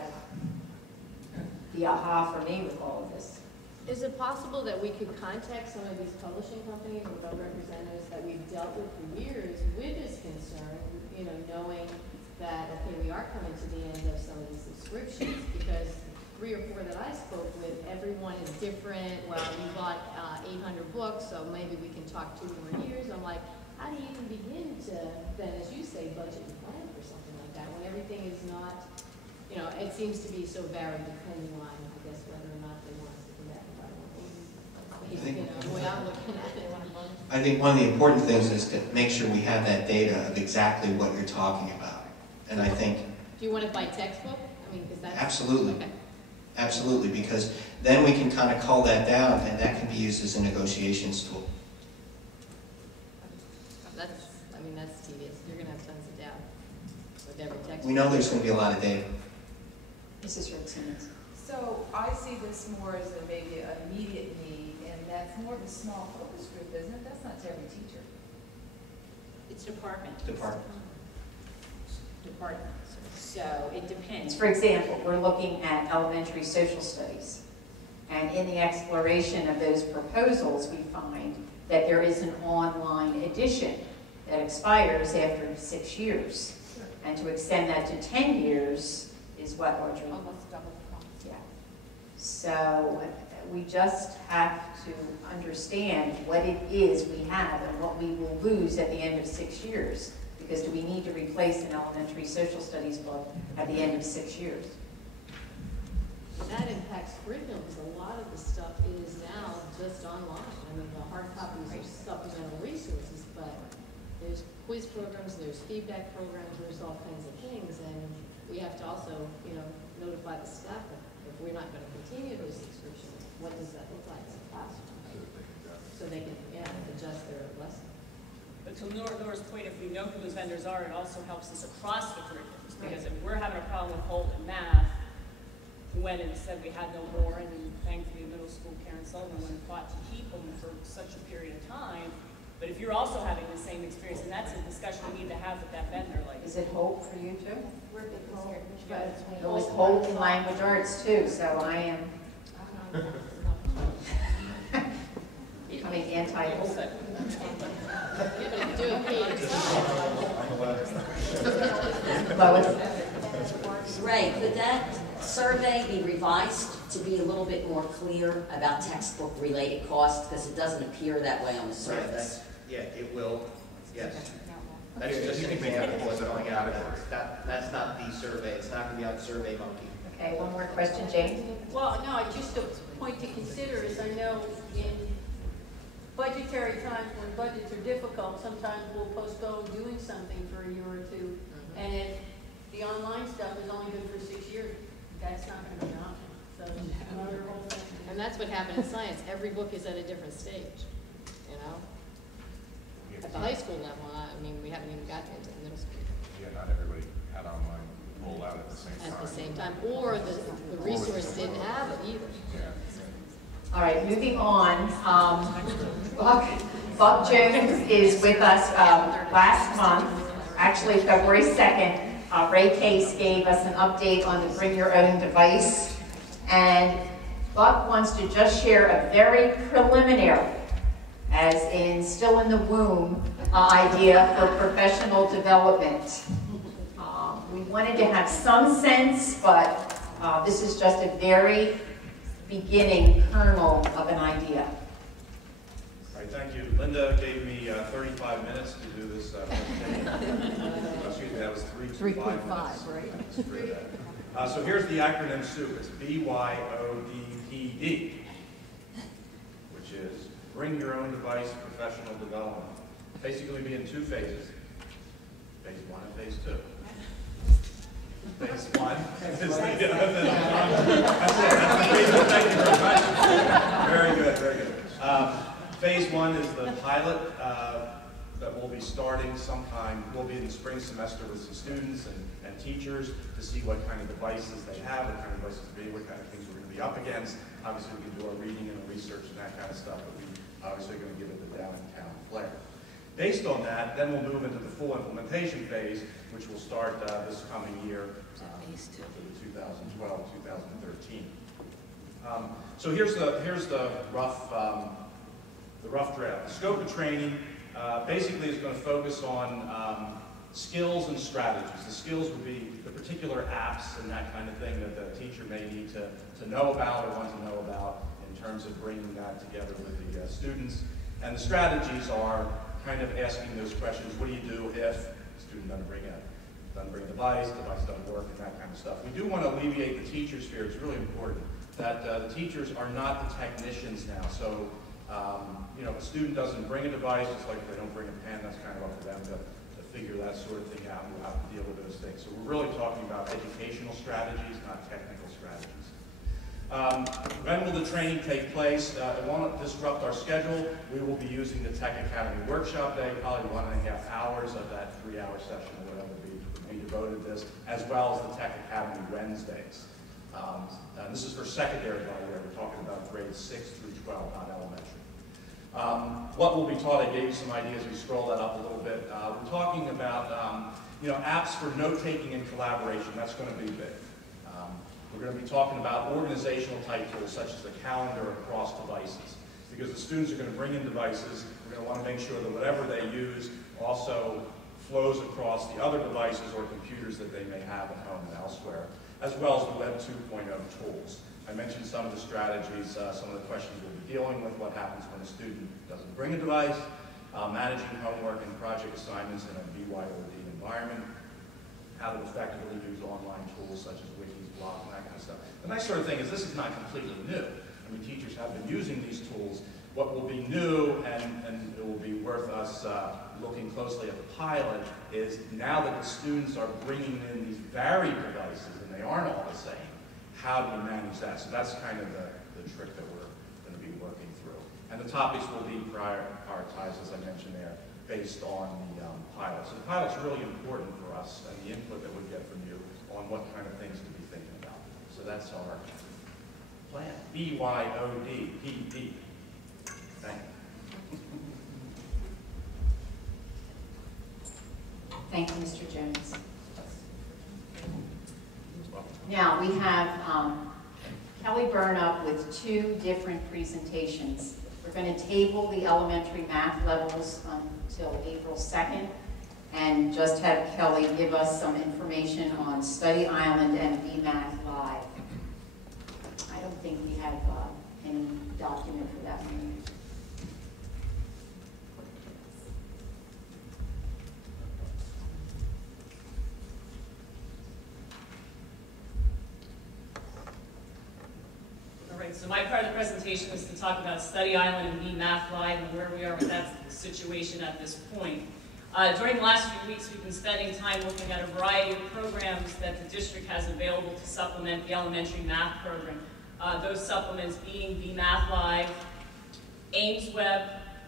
the aha for me with all of this. Is it possible that we could contact some of these publishing companies or other representatives that we've dealt with for years with this concern, you know, knowing that, okay, we are coming to the end of some of these subscriptions, because 3 or 4 that I spoke with, everyone is different. Well, we bought 800 books, so maybe we can talk 2 more years. I'm like, how do you even begin to then, as you say, budget and plan for something like that when everything is not, you know, it seems to be so varied depending on, I guess, whether or not they want us to do that. You know, the way I'm looking at it. I think one of the important things is to make sure we have that data of exactly what you're talking about. And I think... Do you want it by textbook? I mean, is that... Absolutely. Okay. Absolutely, because then we can kind of cull that down, and that can be used as a negotiations tool. That's tedious. You're going to have tons of data with every textbook. We know there's going to be a lot of data. Mrs. Rick-Simmons. So I see this more as maybe an immediate need, and that's more of a small focus group, isn't it? That's not to every teacher. It's department. Department. So it depends. For example, we're looking at elementary social studies. And in the exploration of those proposals, we find that there is an online edition that expires after 6 years. And to extend that to 10 years is what, Audrey? Almost double the cost. Yeah. So we just have to understand what it is we have and what we will lose at the end of 6 years. Because do we need to replace an elementary social studies book at the end of 6 years? That impacts curriculum, because a lot of the stuff is now just online. I mean, the hard copies are supplemental resources, but there's quiz programs, there's feedback programs, there's all kinds of things, and we have to also, you know, notify the staff that if we're not going to continue those subscriptions, what does that look like in the classroom? So they can, adjust their lesson. But to Nora's point, if we know who those vendors are, it also helps us across the curriculums. Because if we're having a problem with Holt and math, we went and said we had no more, and then thankfully middle school Karen Sullivan went and fought to keep them for such a period of time. But if you're also having the same experience, and that's a discussion we need to have with that vendor, like, Is it Hope for you too? We're the whole, It was Hope in language arts too, so I am becoming anti-Hope. Ray, could that survey be revised to be a little bit more clear about textbook-related costs? Because it doesn't appear that way on the surface. Yeah, it will, yes. That's just an example of something out of it. That's not the survey. It's not going to be on Survey Monkey. Okay, one more question, Jane. well, no, just a point to consider is I know in budgetary times when budgets are difficult, sometimes we'll postpone doing something for a year or two. And if the online stuff is only good for 6 years, that's not going to be an option. So another whole thing. And that's what happened in science. Every book is at a different stage, you know? At the high school level, I mean, we haven't even gotten into the middle school. Yeah, not everybody had online roll out at the same time. At the same time, or the resource didn't have it either. All right, moving on. Buck Jones is with us last month, actually February 2nd. Ray Case gave us an update on the bring your own device. And Buck wants to just share a very preliminary, as in still in the womb, idea for professional development. We wanted to have some sense, but this is just a very beginning kernel of an idea. All right, thank you. Linda gave me 35 minutes to do this presentation. Excuse me, that was 3.5, right? So here's the acronym soup. It's BYODPD, which is Bring Your Own Device Professional Development. Basically be in 2 phases, phase 1 and phase 2. Phase 1 is the, that's it, that's the phase 1. Thank you very much. Very good, very good. Phase 1 is the pilot that will be starting sometime. We'll be in the spring semester with some students and teachers to see what kind of devices they have, what kind of devices they be, what kind of things we're going to be up against. Obviously, we can do our reading and our research and that kind of stuff, but we're obviously going to give it the Downingtown flair. Based on that, then we'll move into the full implementation phase, which will start this coming year, 2012-2013. So here's the rough draft. The scope of training basically is going to focus on skills and strategies. The skills would be the particular apps and that kind of thing that the teacher may need to know about or want to know about in terms of bringing that together with the students. And the strategies are kind of asking those questions. What do you do if the student doesn't bring a device doesn't work, and that kind of stuff. We do want to alleviate the teacher's fear. It's really important that the teachers are not the technicians now. So, you know, if a student doesn't bring a device, it's like if they don't bring a pen, that's kind of up to them to figure that sort of thing out. We'll have to deal with those things. So we're really talking about educational strategies, not technical strategies. When will the training take place? It won't disrupt our schedule. We will be using the Tech Academy Workshop Day, probably 1.5 hours of that 3-hour session or whatever will be devoted to this, as well as the Tech Academy Wednesdays. This is for secondary, by the way. We're talking about grades 6 through 12, not elementary. What will be taught? I gave you some ideas. We scroll that up a little bit. We're talking about you know, apps for note-taking and collaboration. That's going to be big. We're going to be talking about organizational type tools such as the calendar across devices, because the students are going to bring in devices. We're going to want to make sure that whatever they use also flows across the other devices or computers that they may have at home and elsewhere, as well as the Web 2.0 tools. I mentioned some of the strategies, some of the questions we'll be dealing with, what happens when a student doesn't bring a device, managing homework and project assignments in a BYOD environment, how to effectively use online tools such as wikis, blogs, and that kind of stuff. The nice sort of thing is this is not completely new. I mean, teachers have been using these tools. What will be new, and it will be worth us looking closely at the pilot, is now that the students are bringing in these varied devices and they aren't all the same, how do we manage that? So that's kind of the trick that we're going to be working through. And the topics will be prioritized, as I mentioned there, based on the pilot. So the pilot's really important for us and the input that we get from you on what kind of things to be thinking about. So that's our plan. BYOD-PD. Thank you. Thank you, Mr. Jones. Now, we have Kelly Burnup with 2 different presentations. We're going to table the elementary math levels until April 2nd and just have Kelly give us some information on Study Island and BMath Live. I don't think we have any document for that meeting. All right, so my part of the presentation was to talk about Study Island and BMath Live and where we are with that situation at this point. During the last few weeks, we've been spending time looking at a variety of programs that the district has available to supplement the elementary math program. Those supplements being BMath Live, Ames Web,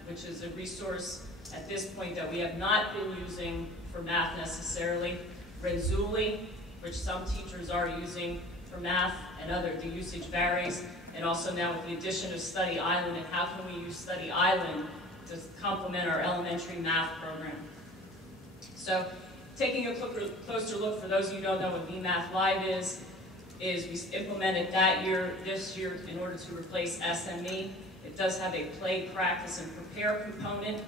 which is a resource at this point that we have not been using for math necessarily, Renzulli, which some teachers are using for math, and the usage varies, and also now with the addition of Study Island, and how can we use Study Island to complement our elementary math program. So taking a closer look, for those of you who don't know what BMath Live is we implemented this year in order to replace SME. It does have a play, practice, and prepare component.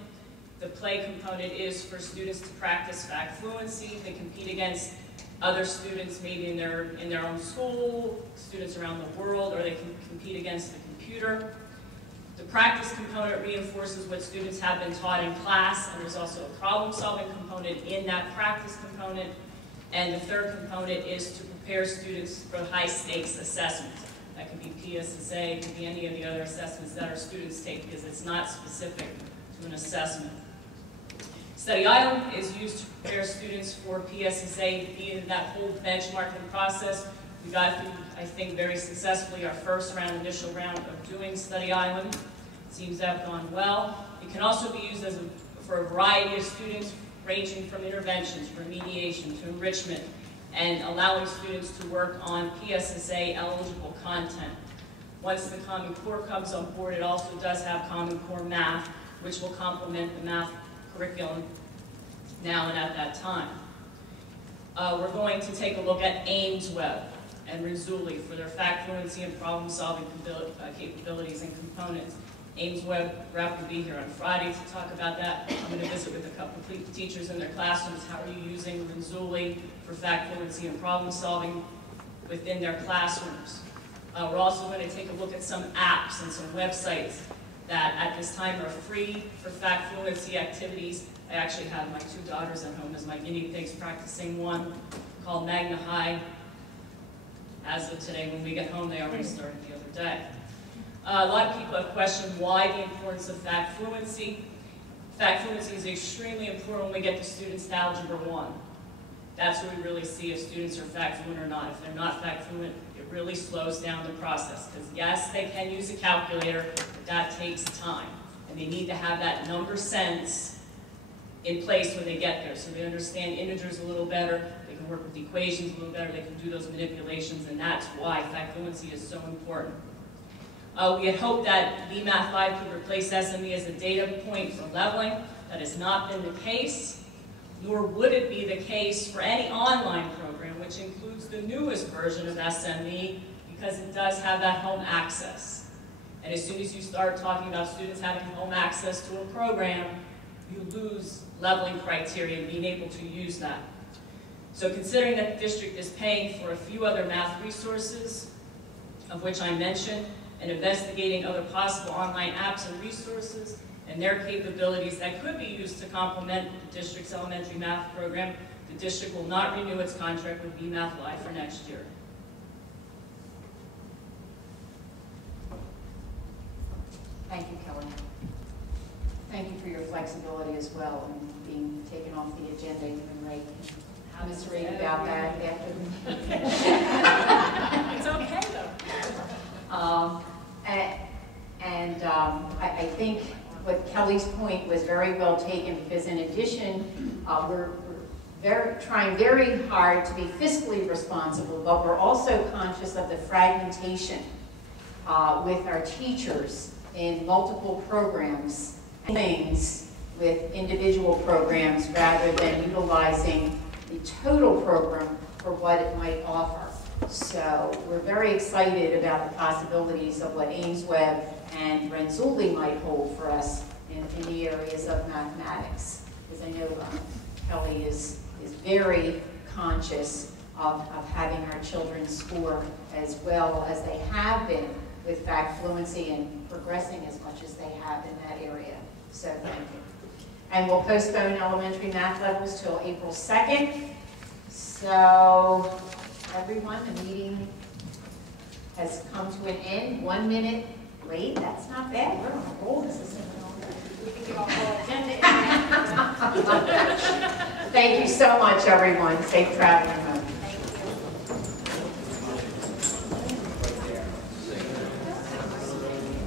The play component is for students to practice fact fluency. They compete against other students maybe in their own school, students around the world, or they can compete against the computer. The practice component reinforces what students have been taught in class, and there's also a problem-solving component in that practice component. And the third component is to prepare students for high-stakes assessments. That could be PSSA, it could be any of the other assessments that our students take, because it's not specific to an assessment. Study Island is used to prepare students for PSSA via that whole benchmarking process. We got through, I think, very successfully our initial round of doing Study Island. It seems to have gone well. It can also be used for a variety of students, ranging from interventions, remediation, to enrichment, and allowing students to work on PSSA eligible content. Once the Common Core comes on board, it also does have Common Core Math, which will complement the math curriculum now and at that time. We're going to take a look at Ames Web and Renzulli for their fact fluency and problem-solving capabilities and components. Ames Web rep will be here on Friday to talk about that. I'm going to visit with a couple of teachers in their classrooms. How are you using Renzulli for fact fluency and problem-solving within their classrooms? We're also going to take a look at some apps and some websites that at this time are free for fact fluency activities. I actually have my 2 daughters at home as my guinea pigs practicing one called Magna High. As of today, when we get home, they already started the other day. A lot of people have questioned why the importance of fact fluency. Fact fluency is extremely important when we get the students to Algebra 1. That's where we really see if students are fact fluent or not. If they're not fact fluent, it really slows down the process. Because yes, they can use a calculator, but that takes time. And they need to have that number sense in place when they get there, so they understand integers a little better, they can work with equations a little better, they can do those manipulations, and that's why fact fluency is so important. We had hoped that BMath Live could replace SME as a data point for leveling. That has not been the case, nor would it be the case for any online program, which includes the newest version of SME, because it does have that home access. And as soon as you start talking about students having home access to a program, you lose leveling criteria and being able to use that. So considering that the district is paying for a few other math resources, of which I mentioned, and investigating other possible online apps and resources and their capabilities that could be used to complement the district's elementary math program, the district will not renew its contract with BMath Live for next year. Thank you, Kelly. Thank you for your flexibility as well and being taken off the agenda even late. Ms. Reed about that after the meeting. It's okay though. I think what Kelly's point was very well taken, because in addition, we're trying very hard to be fiscally responsible, but we're also conscious of the fragmentation with our teachers in multiple programs and things with individual programs rather than utilizing the total program for what it might offer. So we're very excited about the possibilities of what Ames Webb and Renzulli might hold for us in the areas of mathematics. Because I know Kelly is very conscious of having our children score as well as they have been with fact fluency and progressing as much as they have in that area. So thank you. And we'll postpone elementary math levels till April 2nd. So everyone, the meeting has come to an end. 1 minute late, that's not bad. We're on a roll. This is we can get our whole agenda in. Thank you so much, everyone. Safe traveling home.